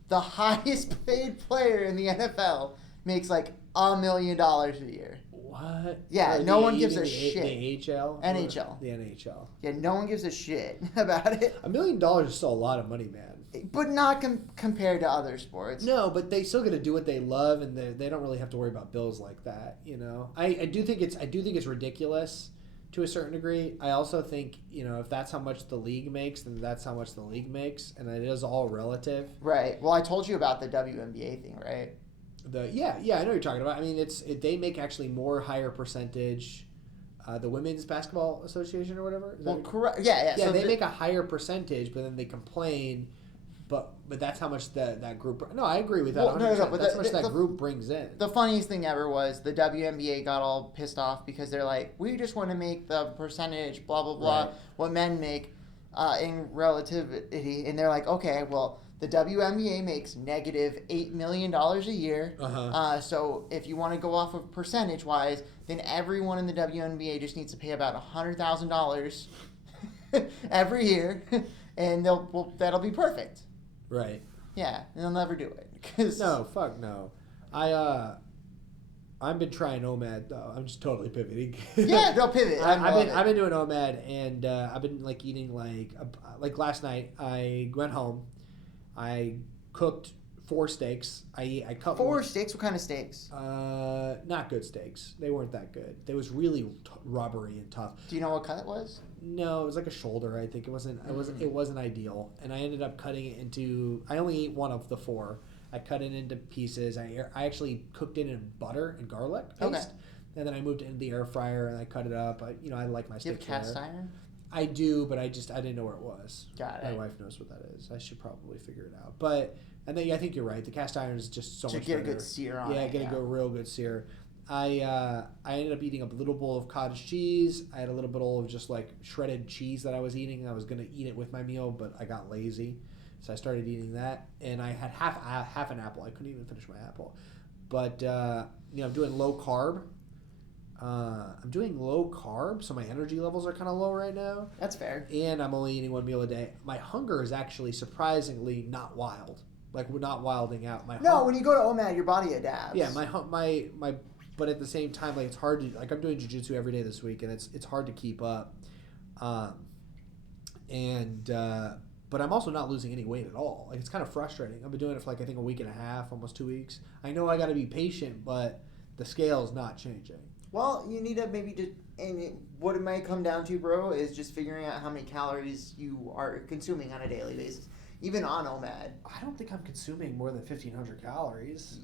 The highest paid player in the NFL makes like $1 million a year. What? Yeah, no one gives a shit. The AHL? NHL. The NHL. Yeah, no one gives a shit about it. $1 million is still a lot of money, man. But not compared to other sports. No, but they still get to do what they love, and they don't really have to worry about bills like that. You know, I do think it's ridiculous to a certain degree. I also think, if that's how much the league makes, then that's how much the league makes, and it is all relative. Right. Well, I told you about the WNBA thing, right? I know what you're talking about. I mean, they make actually more higher percentage. The Women's Basketball Association or whatever. Correct. Yeah. Yeah, so they make a higher percentage, but then they complain. But that's how much that group. No, I agree with that. Well, no, but that's how much that group brings in. The funniest thing ever was the WNBA got all pissed off because they're like, we just want to make the percentage, blah blah blah, right. what men make in relativity, and they're like, okay, well, the WNBA makes -$8 million a year. So if you want to go off of percentage wise, then everyone in the WNBA just needs to pay about $100,000 every year, and that'll be perfect. Right. Yeah, and they'll never do it. No, fuck no. I've been trying OMAD though. I'm just totally pivoting. Yeah, they'll pivot. I've been doing OMAD, and I've been like eating like last night. I went home. I cooked 4 steaks. I cut 4 steaks. What kind of steaks? Not good steaks. They weren't that good. They was really rubbery and tough. Do you know what cut it was? No, it was like a shoulder. I think it wasn't. It wasn't ideal, and I ended up cutting it into. I only ate one of the 4. I cut it into pieces. I actually cooked it in butter and garlic paste, and then I moved it into the air fryer and I cut it up. I like my steak. You have cast iron? I do, but I didn't know where it was. Got it. My wife knows what that is. I should probably figure it out. But and then I think you're right. The cast iron is just so much better. To get a good sear on it. Yeah, get a real good sear. I ended up eating a little bowl of cottage cheese. I had a little bowl of just like shredded cheese that I was eating. I was gonna eat it with my meal, but I got lazy, so I started eating that. And I had half an apple. I couldn't even finish my apple. But I'm doing low carb. So my energy levels are kind of low right now. That's fair. And I'm only eating 1 meal a day. My hunger is actually surprisingly not wild. Like, we're not wilding out. When you go to OMAD, your body adapts. Yeah, but at the same time, like, it's hard to, like, I'm doing jiu-jitsu every day this week, and it's hard to keep up. But I'm also not losing any weight at all. Like, it's kind of frustrating. I've been doing it for, like, I think a week and a half, almost 2 weeks. I know I got to be patient, but the scale is not changing. Well, you need to what it might come down to, bro, is just figuring out how many calories you are consuming on a daily basis. Even on OMAD. I don't think I'm consuming more than 1,500 calories.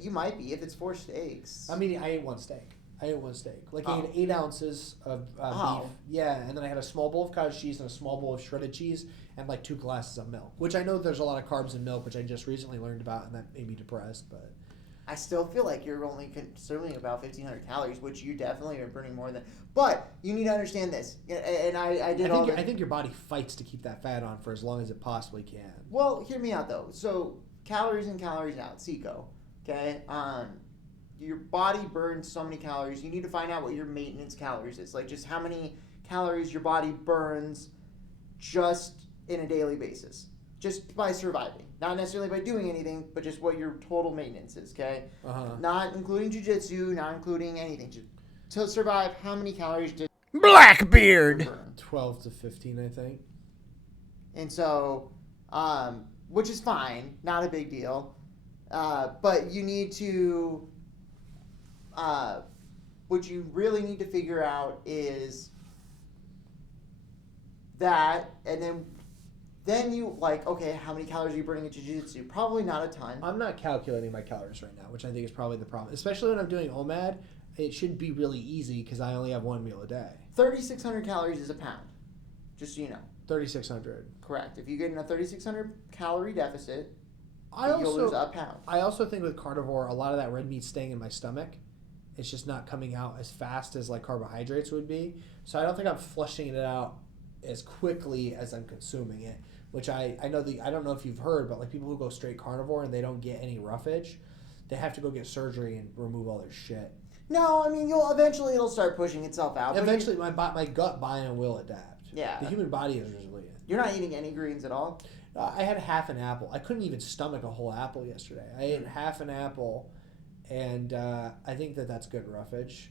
You might be if it's 4 steaks. I mean, I ate one steak. Like, I ate 8 ounces of beef. Yeah, and then I had a small bowl of cottage cheese and a small bowl of shredded cheese and like 2 glasses of milk, which I know there's a lot of carbs in milk, which I just recently learned about, and that made me depressed, but... I still feel like you're only consuming about 1,500 calories, which you definitely are burning more than. But you need to understand this, and I think your body fights to keep that fat on for as long as it possibly can. Well, hear me out though. So calories in, calories out. CECO. Okay. your body burns so many calories. You need to find out what your maintenance calories is, like just how many calories your body burns just in a daily basis, just by surviving, not necessarily by doing anything, but just what your total maintenance is. Okay, not including jujitsu, not including anything. Just to survive, how many calories did Blackbeard burn? 12 to 15, I think. And so, which is fine, not a big deal. But you need to, what you really need to figure out is that, and then you like, okay, how many calories are you burning in jiu-jitsu? Probably not a ton. I'm not calculating my calories right now, which I think is probably the problem. Especially when I'm doing OMAD, it should be really easy because I only have one meal a day. 3,600 calories is a pound, just so you know. 3,600. Correct. If you get in a 3,600 calorie deficit, You'll lose a pound. I also think with carnivore, a lot of that red meat staying in my stomach. It's just not coming out as fast as like carbohydrates would be. So I don't think I'm flushing it out as quickly as I'm consuming it. Which I don't know if you've heard, but like people who go straight carnivore and they don't get any roughage, they have to go get surgery and remove all their shit. No, I mean it'll start pushing itself out. Eventually, my gut biome will adapt. Yeah. The human body is resilient. You're not eating any greens at all? I had half an apple. I couldn't even stomach a whole apple yesterday. I ate half an apple, and I think that's good roughage.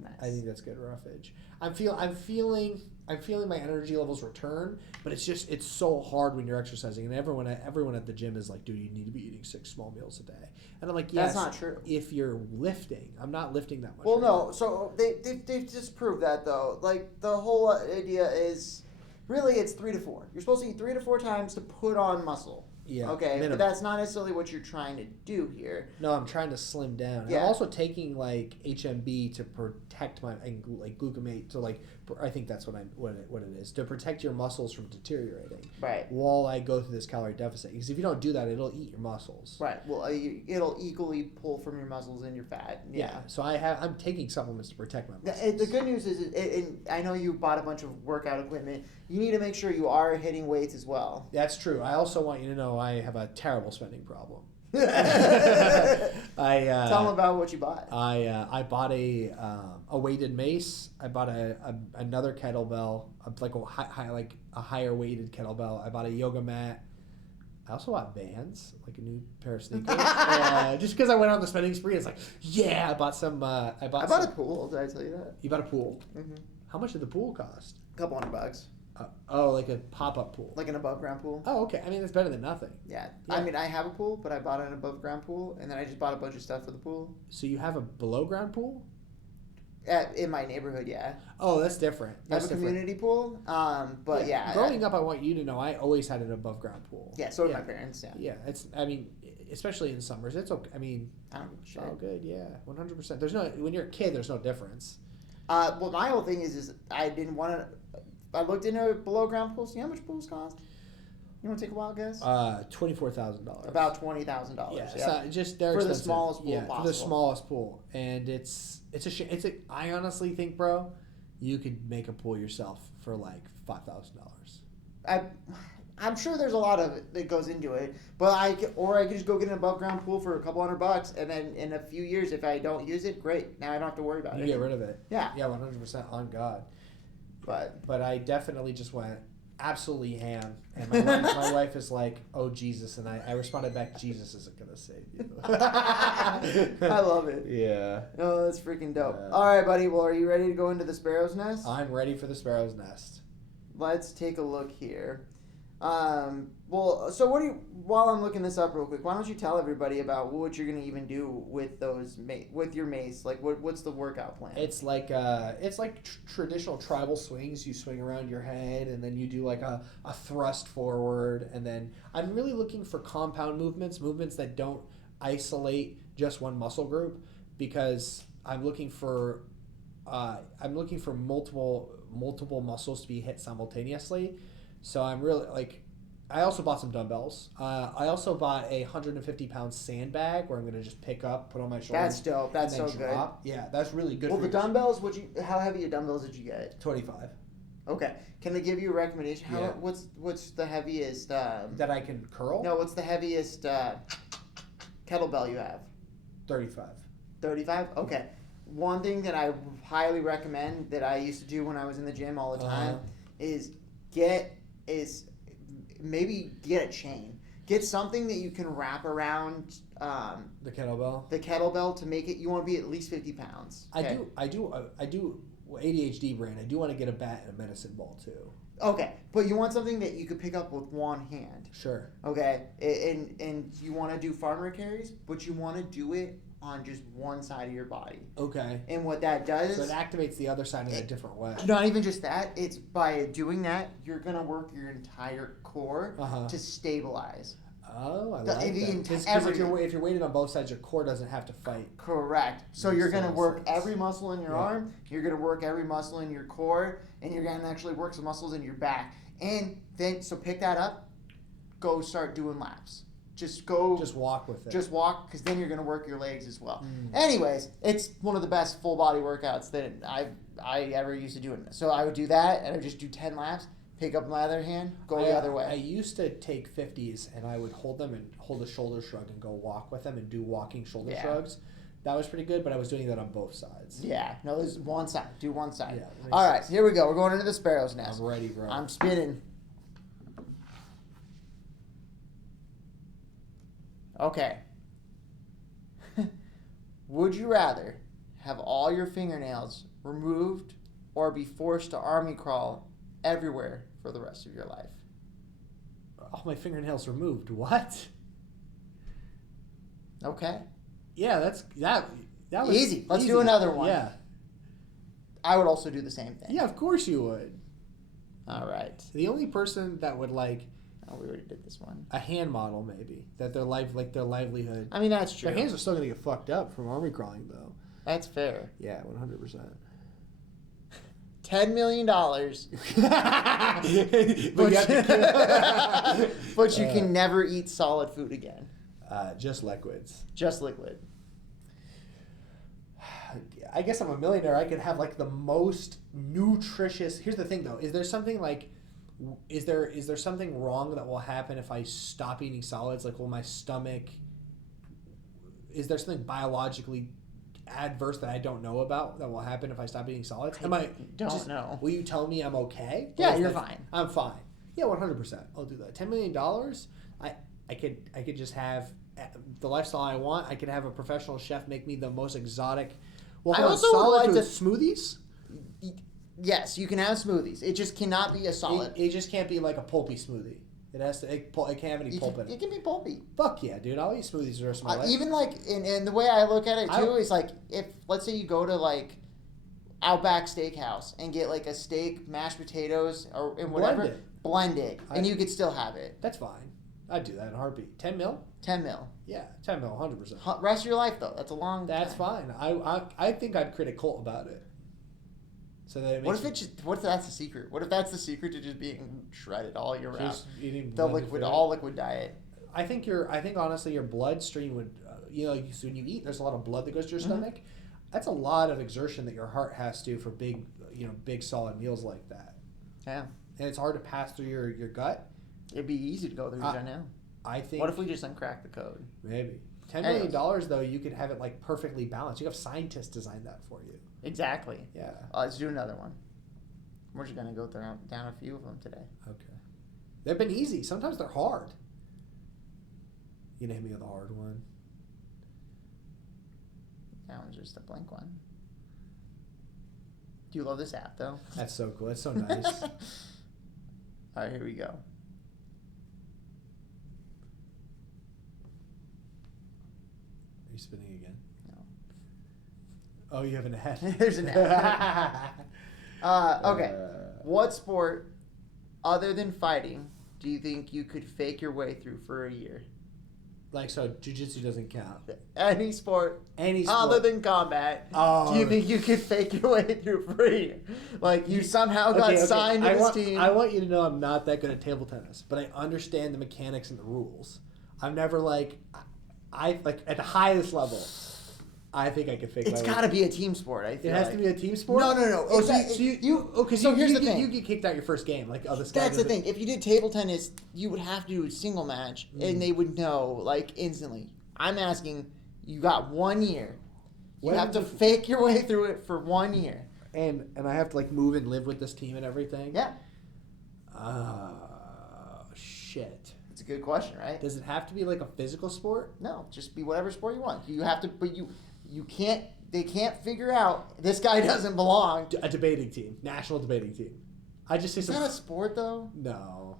Nice. I think that's good roughage. I'm feeling my energy levels return, but it's so hard when you're exercising, and everyone at the gym is like, dude, you need to be eating 6 small meals a day, and I'm like, yes, that's not true. If you're lifting, I'm not lifting that much. Well, no, so they've disproved that though. Like the whole idea is, really, it's 3 to 4. You're supposed to eat 3 to 4 times to put on muscle. Yeah. Okay, minimum. but that's not necessarily what you're trying to do here. No, I'm trying to slim down. Yeah. I'm also taking like HMB to protect my like glutamate. So like I think that's what it is, to protect your muscles from deteriorating. Right. While I go through this calorie deficit, because if you don't do that, it'll eat your muscles. Right. Well, it'll equally pull from your muscles and your fat. Yeah. So I'm taking supplements to protect my muscles. The good news is, and I know you bought a bunch of workout equipment. You need to make sure you are hitting weights as well. That's true. I also want you to know I have a terrible spending problem. Tell them about what you bought. I bought a weighted mace. I bought another kettlebell, like a higher weighted kettlebell. I bought a yoga mat. I also bought Vans, like a new pair of sneakers. Just because I went on the spending spree, it's like, yeah, I bought some. I bought a pool. Did I tell you that? You bought a pool. Mm-hmm. How much did the pool cost? A couple $100. Like a pop-up pool. Like an above-ground pool. Oh, okay. I mean, it's better than nothing. Yeah. I mean, I have a pool, but I bought an above-ground pool, and then I just bought a bunch of stuff for the pool. So you have a below-ground pool? In my neighborhood, yeah. Oh, that's different. That's a community pool, but yeah. Growing up, I want you to know I always had an above-ground pool. Yeah, so did my parents, yeah. Yeah, I mean, especially in summers, it's okay. I mean, I don't give a shit. Oh, good, yeah, 100%. When you're a kid, there's no difference. Well, my whole thing is I didn't want to. I looked into below ground pools. See how much pools cost? You want to take a wild guess? $24,000. About $20,000. Yeah, yeah. Just they're for expensive. the smallest pool possible. For the smallest pool, and I honestly think, bro, you could make a pool yourself for like $5,000. I'm sure there's a lot of it that goes into it, but I could just go get an above ground pool for a couple $100, and then in a few years, if I don't use it, great. Now I don't have to worry about it. You get rid of it. Yeah. Yeah, 100% on God. But I definitely just went absolutely ham, and my wife is like, "Oh Jesus," and I responded back, "Jesus isn't gonna save you." I love it. Yeah. Oh, that's freaking dope. Yeah. All right, buddy. Well, are you ready to go into the sparrow's nest? I'm ready for the sparrow's nest. Let's take a look here. Well, so while I'm looking this up real quick, why don't you tell everybody about what you're gonna even do with with your mace? Like, what's the workout plan? It's like traditional tribal swings. You swing around your head, and then you do like a thrust forward, and then I'm really looking for compound movements that don't isolate just one muscle group, because I'm looking for multiple muscles to be hit simultaneously. So I'm really like, I also bought some dumbbells. I also bought a 150-pound sandbag where I'm gonna just pick up, put on my shoulders. That's dope. That's so drop. Good. Yeah, that's really good. Well, the dumbbells. How heavy of dumbbells did you get? 25. Okay. Can they give you a recommendation? Yeah. What's the heaviest? That I can curl? No. What's the heaviest kettlebell you have? 35. 35? Okay. One thing that I highly recommend that I used to do when I was in the gym all the time is maybe get a chain. Get something that you can wrap around The kettlebell. the kettlebell to make it. You want to be at least 50 pounds. Okay? I do. ADHD brain. I do want to get a bat and a medicine ball too. Okay, but you want something that you could pick up with one hand. Sure. Okay, and you want to do farmer carries, but you want to do it on just one side of your body. Okay. And what that does, So it activates the other side in a different way. not even just that, it's by doing that, you're going to work your entire core to stabilize. Oh, I The- like the that. enti- 'Cause every- if you're weighted on both sides, your core doesn't have to fight. Correct. So Makes you're going to total work sense. every muscle in your arm, you're going to work every muscle in your core, and you're going to actually work some muscles in your back. And then, so pick that up, go start doing laps. Just walk with it. Just walk, because then you're going to work your legs as well. Anyways, it's one of the best full body workouts that I ever used to do. So I would do that, and I would just do 10 laps, pick up my other hand, go the other way. I used to take 50s, and I would hold them and hold a shoulder shrug and go walk with them and do walking shoulder shrugs. That was pretty good, but I was doing that on both sides. Yeah, no, there's one side. Do one side. Yeah, all right, sense. here we go. We're going into the sparrow's nest. I'm ready, bro. I'm spinning. Okay. Would you rather have all your fingernails removed or be forced to army crawl everywhere for the rest of your life? All my fingernails removed. What? Okay. Yeah, that was Easy. Let's do another one. Yeah. I would also do the same thing. Yeah, of course you would. All right. The only person that would like Oh, we already did this one. a hand model, maybe, that their livelihood. I mean, that's true. Their hands are still gonna get fucked up from army crawling, though. That's fair. Yeah, 100%. $10 million. But you have to But you can never eat solid food again. just liquids. Just liquid. I guess I'm a millionaire. I could have like the most nutritious. Here's the thing, though: is there something like, is there something wrong that will happen if I stop eating solids? Like, will my stomach? Is there something biologically adverse that I don't know about that will happen if I stop eating solids? Don't know. Will you tell me I'm okay? Yeah, Or is you're that- fine. I'm fine. Yeah, 100%. I'll do that. $10 million. I could just have the lifestyle I want. I could have a professional chef make me the most exotic. Well, I hold on, also would solid like food, to- smoothies. Yes, you can have smoothies. It just cannot be a solid. It just can't be like a pulpy smoothie. It has to. It can't have any pulp in It it. can be pulpy. Fuck yeah, dude! I'll eat smoothies the rest of my life. Even like, and the way I look at it too I- is like, if let's say you go to like Outback Steakhouse and get like a steak, mashed potatoes, or and whatever, blend it, and you could still have it. That's fine. I'd do that in a heartbeat. 10 mil? 10 mil. Yeah, 10 mil, 100%. Rest of your life though. That's a long. That's time. fine. I think I'd create a cult about it. So that it What makes if that's the secret? What if that's the secret to just being shredded all year round? just eating The blended liquid, food? all liquid diet. I think honestly your bloodstream would, so when you eat, there's a lot of blood that goes to your stomach. That's a lot of exertion that your heart has to for big solid meals like that. Yeah. And it's hard to pass through your gut. It'd be easy to go through right now. I think. What if we just uncrack the code? Maybe $10 million though, you could have it like perfectly balanced. You have scientists design that for you. Exactly. Yeah. Let's do another one. We're just gonna go down a few of them today. Okay. They've been easy. Sometimes they're hard. You gonna hit me with a hard one? That one's just a blank one. Do you love this app though? That's so cool. That's so nice. All right, here we go. Are you spinning again? No. Oh, you have an ad. There's an ad. Okay. What sport, other than fighting, do you think you could fake your way through for a year? Like, so jiu-jitsu doesn't count. Any sport, Any sport. other than combat, Oh. do you think you could fake your way through for a year? Like you somehow got signed to this team. I want you to know I'm not that good at table tennis, but I understand the mechanics and the rules. I'm never like, I like at the highest level. I think I could fake. It's my way got to be a team sport. I feel It has like. to be a team sport. No. Oh, So here's the thing. You get kicked out your first game. Like, oh, this guy. That's the doesn't- thing. If you did table tennis, you would have to do a single match, and they would know like instantly. I'm asking, You got 1 year. You What have to happens if- fake your way through it for 1 year. And I have to like move and live with this team and everything. Yeah. Shit. It's a good question, right? Does it have to be like a physical sport? No, just be whatever sport you want. You have to, but you can't. They can't figure out this guy doesn't belong. A debating team, national debating team. I just say Is some. that a sport though? No.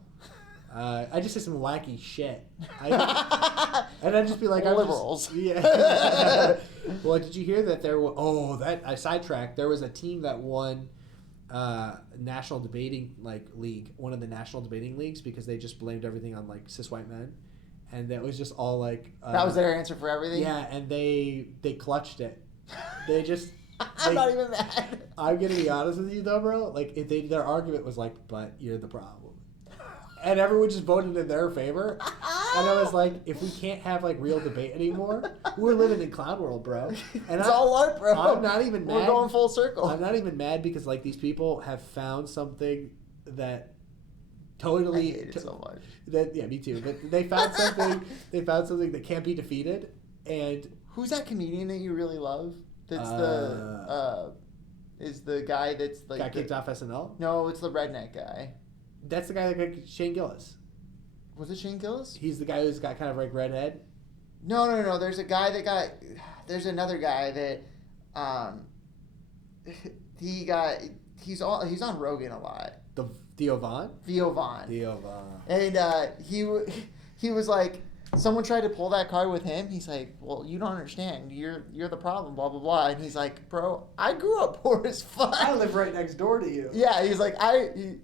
I just say some wacky shit. And I'd just be like, Liberals. Yeah. Well, did you hear that there? That I sidetracked. There was a team that won national debating league, one of the national debating leagues, because they just blamed everything on like cis white men, and that was just all like. That was their answer for everything. Yeah, and they clutched it. They just. I'm not even mad. I'm gonna be honest with you though, bro. Like, their argument was like, "But you're the problem," and everyone just voted in their favor. And I was like, if we can't have like real debate anymore, we're living in cloud world, bro. And It's all art, bro. I'm not even mad. We're going full circle. I'm not even mad because like these people have found something that totally. I hate it so much. Yeah, me too. But they found something. They found something that can't be defeated. And Who's that comedian that you really love? That's is the guy that's like got kicked off SNL. No, it's the redneck guy. That's the guy that got Shane Gillis. Was it Shane Gillis? He's the guy who's got kind of like redhead. No. There's a guy that got. There's another guy that, he got. He's on Rogan a lot. The Theo Von. Theo Von. Theo Von. And he was like, someone tried to pull that card with him. He's like, well, you don't understand. You're the problem. Blah blah blah. And he's like, bro, I grew up poor as fuck. I live right next door to you. Yeah, he's like,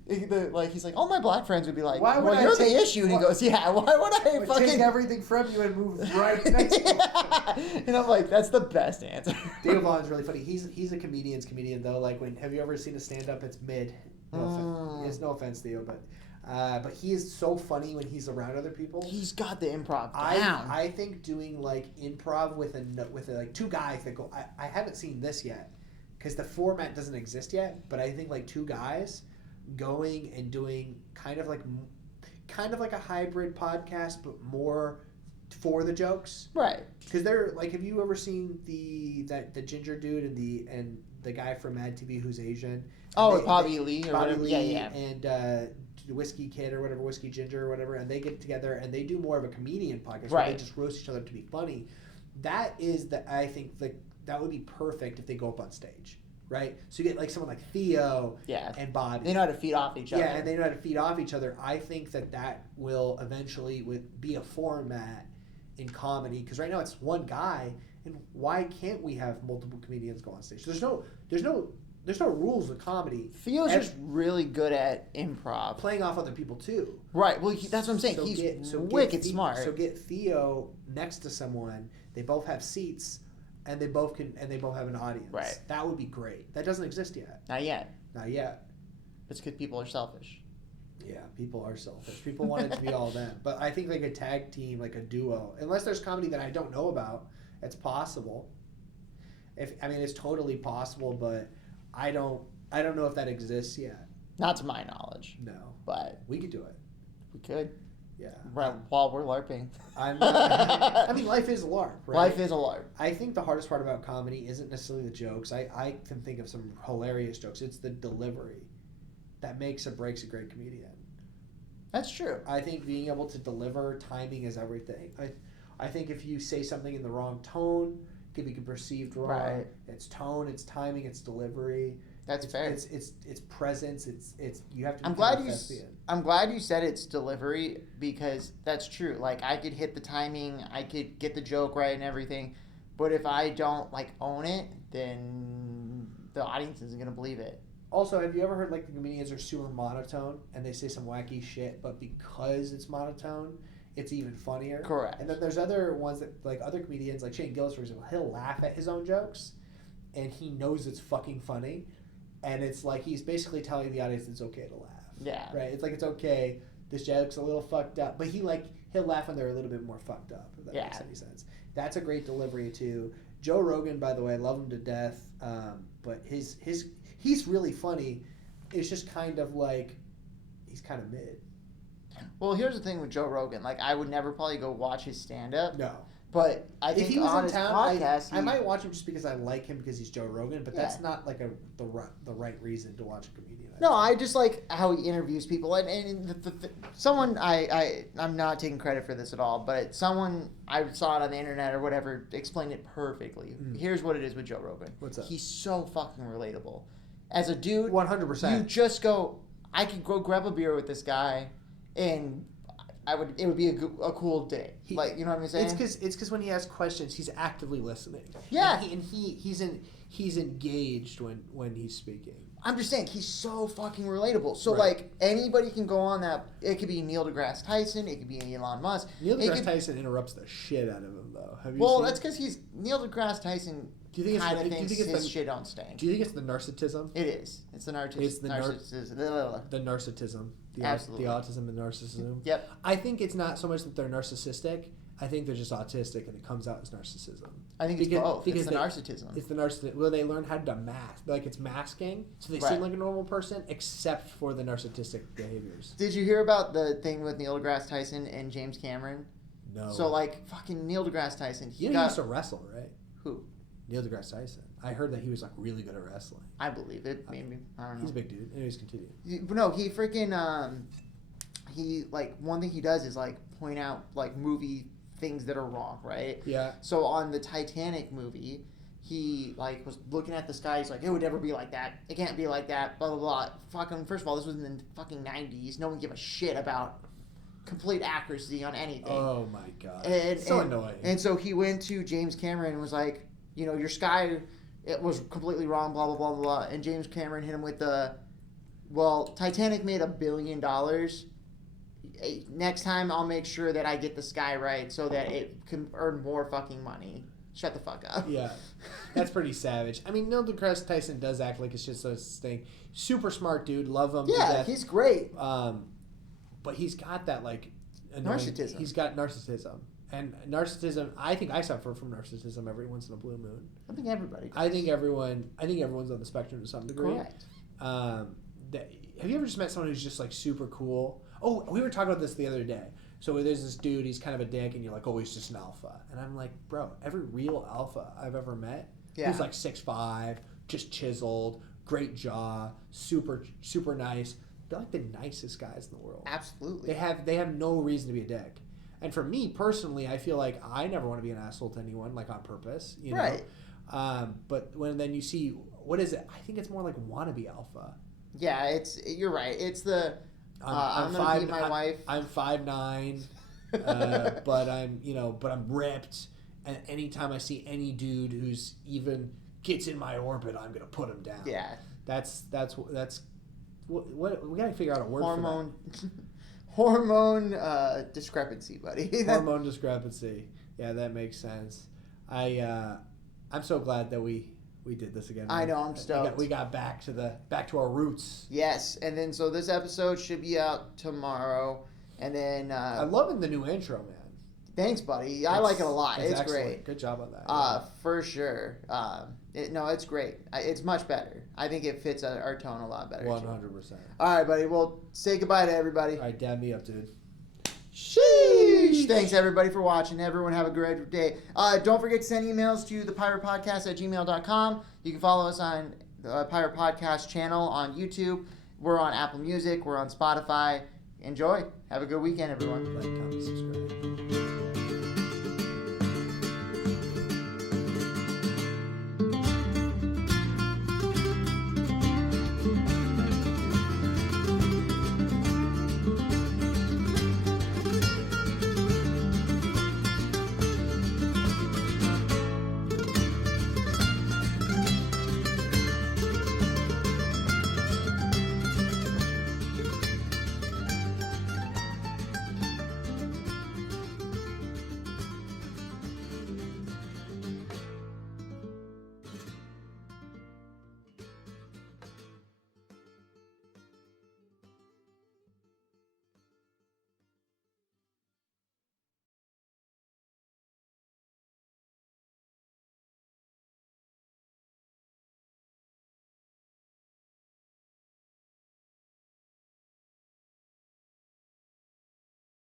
he's like, all my black friends would be like, Why would well, I you're take- the issue. And he goes, yeah, why would I Would fucking take everything from you and move right next to you. And I'm like, that's the best answer. Theo Von's really funny. He's a comedian's comedian though. Like have you ever seen a stand up? It's mid. It's no offense, Theo, but he is so funny when he's around other people. He's got the improv down. I think doing like improv with like two guys that go. I haven't seen this yet because the format doesn't exist yet. But I think like two guys going and doing kind of like a hybrid podcast, but more for the jokes. Right. Because they're like, have you ever seen the ginger dude and the guy from Mad TV who's Asian? Oh, Bobby Lee or Bobby whatever. Lee Yeah. and Whiskey Kid or whatever, Whiskey Ginger or whatever, and they get together and they do more of a comedian podcast where Right. they just roast each other to be funny. That is I think that would be perfect if they go up on stage, right? So you get like someone like Theo Yeah. and Bobby. They know how to feed off each other. Yeah, and they know how to feed off each other. I think that will eventually be a format in comedy because right now it's one guy, and why can't we have multiple comedians go on stage? There's no rules with comedy. Theo's just really good at improv. Playing off other people too. Right. Well, that's what I'm saying. He's wicked smart. So get Theo next to someone. They both have seats, and they both have an audience. Right. That would be great. That doesn't exist yet. Not yet. Not yet. It's because people are selfish. Yeah, people are selfish. People want it to be all them. But I think like a tag team, like a duo, unless there's comedy that I don't know about, it's possible. It's totally possible, but I don't know if that exists yet. Not to my knowledge. No. But We could do it. we could. Yeah. Right, while we're LARPing. Life is a LARP, right? Life is a LARP. I think the hardest part about comedy isn't necessarily the jokes. I can think of some hilarious jokes. It's the delivery that makes or breaks a great comedian. That's true. I think being able to deliver, timing is everything. I think if you say something in the wrong tone, it can be perceived wrong. Right. It's tone, it's timing, it's delivery. That's fair. It's presence. It's you have to. I'm glad you said it's delivery because that's true. Like I could hit the timing, I could get the joke right and everything, but if I don't like own it, then the audience isn't gonna believe it. Also, have you ever heard like the comedians are super monotone and they say some wacky shit, but because it's monotone, it's even funnier. Correct. And then there's other ones that like other comedians like Shane Gillis, for example, he'll laugh at his own jokes, and he knows it's fucking funny. And it's like he's basically telling the audience it's okay to laugh. Yeah. Right? It's like it's okay. This joke's a little fucked up. But he'll laugh when they're a little bit more fucked up, if that makes any sense. That's a great delivery too. Joe Rogan, by the way, I love him to death. But he's really funny. It's just kind of like he's kind of mid. Well, here's the thing with Joe Rogan. Like I would never probably go watch his stand up. No. But I If think he was on in his town, podcast, I might watch him just because I like him because he's Joe Rogan. But that's Yeah. not like the right reason to watch a comedian. No, I just like how he interviews people, and someone I'm not taking credit for this at all, but someone I saw it on the internet or whatever explained it perfectly. Here's what it is with Joe Rogan. What's that? He's so fucking relatable. As a dude, 100%. you just go. I could go grab a beer with this guy, and it would be a cool day. You know what I'm saying? It's because when he asks questions, he's actively listening. Yeah, and he's engaged when he's speaking. I'm just saying, he's so fucking relatable. So, Right. like, anybody can go on that. It could be Neil deGrasse Tyson. It could be Elon Musk. Neil deGrasse Tyson interrupts the shit out of him, though. Have you Well, seen? that's because Neil deGrasse Tyson kind of thinks his shit don't stink. Do you think it's the narcissism? It is. It's the narcissism. It's the narcissism. The narcissism. Absolutely. The autism and narcissism. Yep. I think it's not so much that they're narcissistic. I think they're just autistic, and it comes out as narcissism. I think it's both. It's the narcissism. It's the narcissism. Well, they learn how to mask. Like, it's masking, so they Right. seem like a normal person, except for the narcissistic behaviors. Did you hear about the thing with Neil deGrasse Tyson and James Cameron? No. So, like, fucking Neil deGrasse Tyson. He used to wrestle, right? Who? Neil deGrasse Tyson. I heard that he was, like, really good at wrestling. I believe it. Maybe. I don't know. He's a big dude. Anyways, continue. No, he freaking one thing he does is like point out like movie things that are wrong, right? Yeah. So on the Titanic movie, he like was looking at the sky. He's like, it would never be like that. It can't be like that. Blah blah blah. Fucking first of all, this was in the fucking 90s. No one gave a shit about complete accuracy on anything. Oh my god. So annoying. And so he went to James Cameron and was like, your sky, it was completely wrong. Blah blah blah blah blah. And James Cameron hit him with Titanic made $1 billion. Next time I'll make sure that I get the sky right so that it can earn more fucking money. Shut the fuck up. Yeah, that's pretty savage. I mean, Neil deGrasse Tyson does act like it's just this thing. Super smart dude, love him. Yeah, he's great. But he's got that like narcissism. He's got narcissism, and narcissism. I think I suffer from narcissism every once in a blue moon. I think everybody does. I think everyone's on the spectrum to some degree. Correct. Have you ever just met someone who's just like super cool? Oh, we were talking about this the other day. So there's this dude, he's kind of a dick, and you're like, oh, he's just an alpha. And I'm like, bro, every real alpha I've ever met, who's like 6'5", just chiseled, great jaw, super, super nice. They're like the nicest guys in the world. Absolutely. They have no reason to be a dick. And for me personally, I feel like I never want to be an asshole to anyone, like on purpose, you know? Right. But then you see, what is it? I think it's more like wannabe alpha. Yeah, you're right. It's the I'm gonna beat my wife. I'm 5'9", but I'm ripped. And anytime I see any dude who's even gets in my orbit, I'm gonna put him down. Yeah. That's what we gotta figure out a word for that. Hormone discrepancy, buddy. Hormone discrepancy. Yeah, that makes sense. I'm so glad that we did this again. I know, I'm stoked. We got back to our roots. Yes, and then so this episode should be out tomorrow, and then I'm loving the new intro, man. Thanks, buddy. I like it a lot. It's great. Good job on that. For sure. It's great. It's much better. I think it fits our tone a lot better. 100%. All right, buddy. Well, say goodbye to everybody. All right, dab me up, dude. Sheesh. Thanks, everybody, for watching. Everyone have a great day. Don't forget to send emails to thepiratepodcast@gmail.com. You can follow us on the Pirate Podcast channel on YouTube. We're on Apple Music. We're on Spotify. Enjoy. Have a good weekend, everyone. Like, comment, subscribe.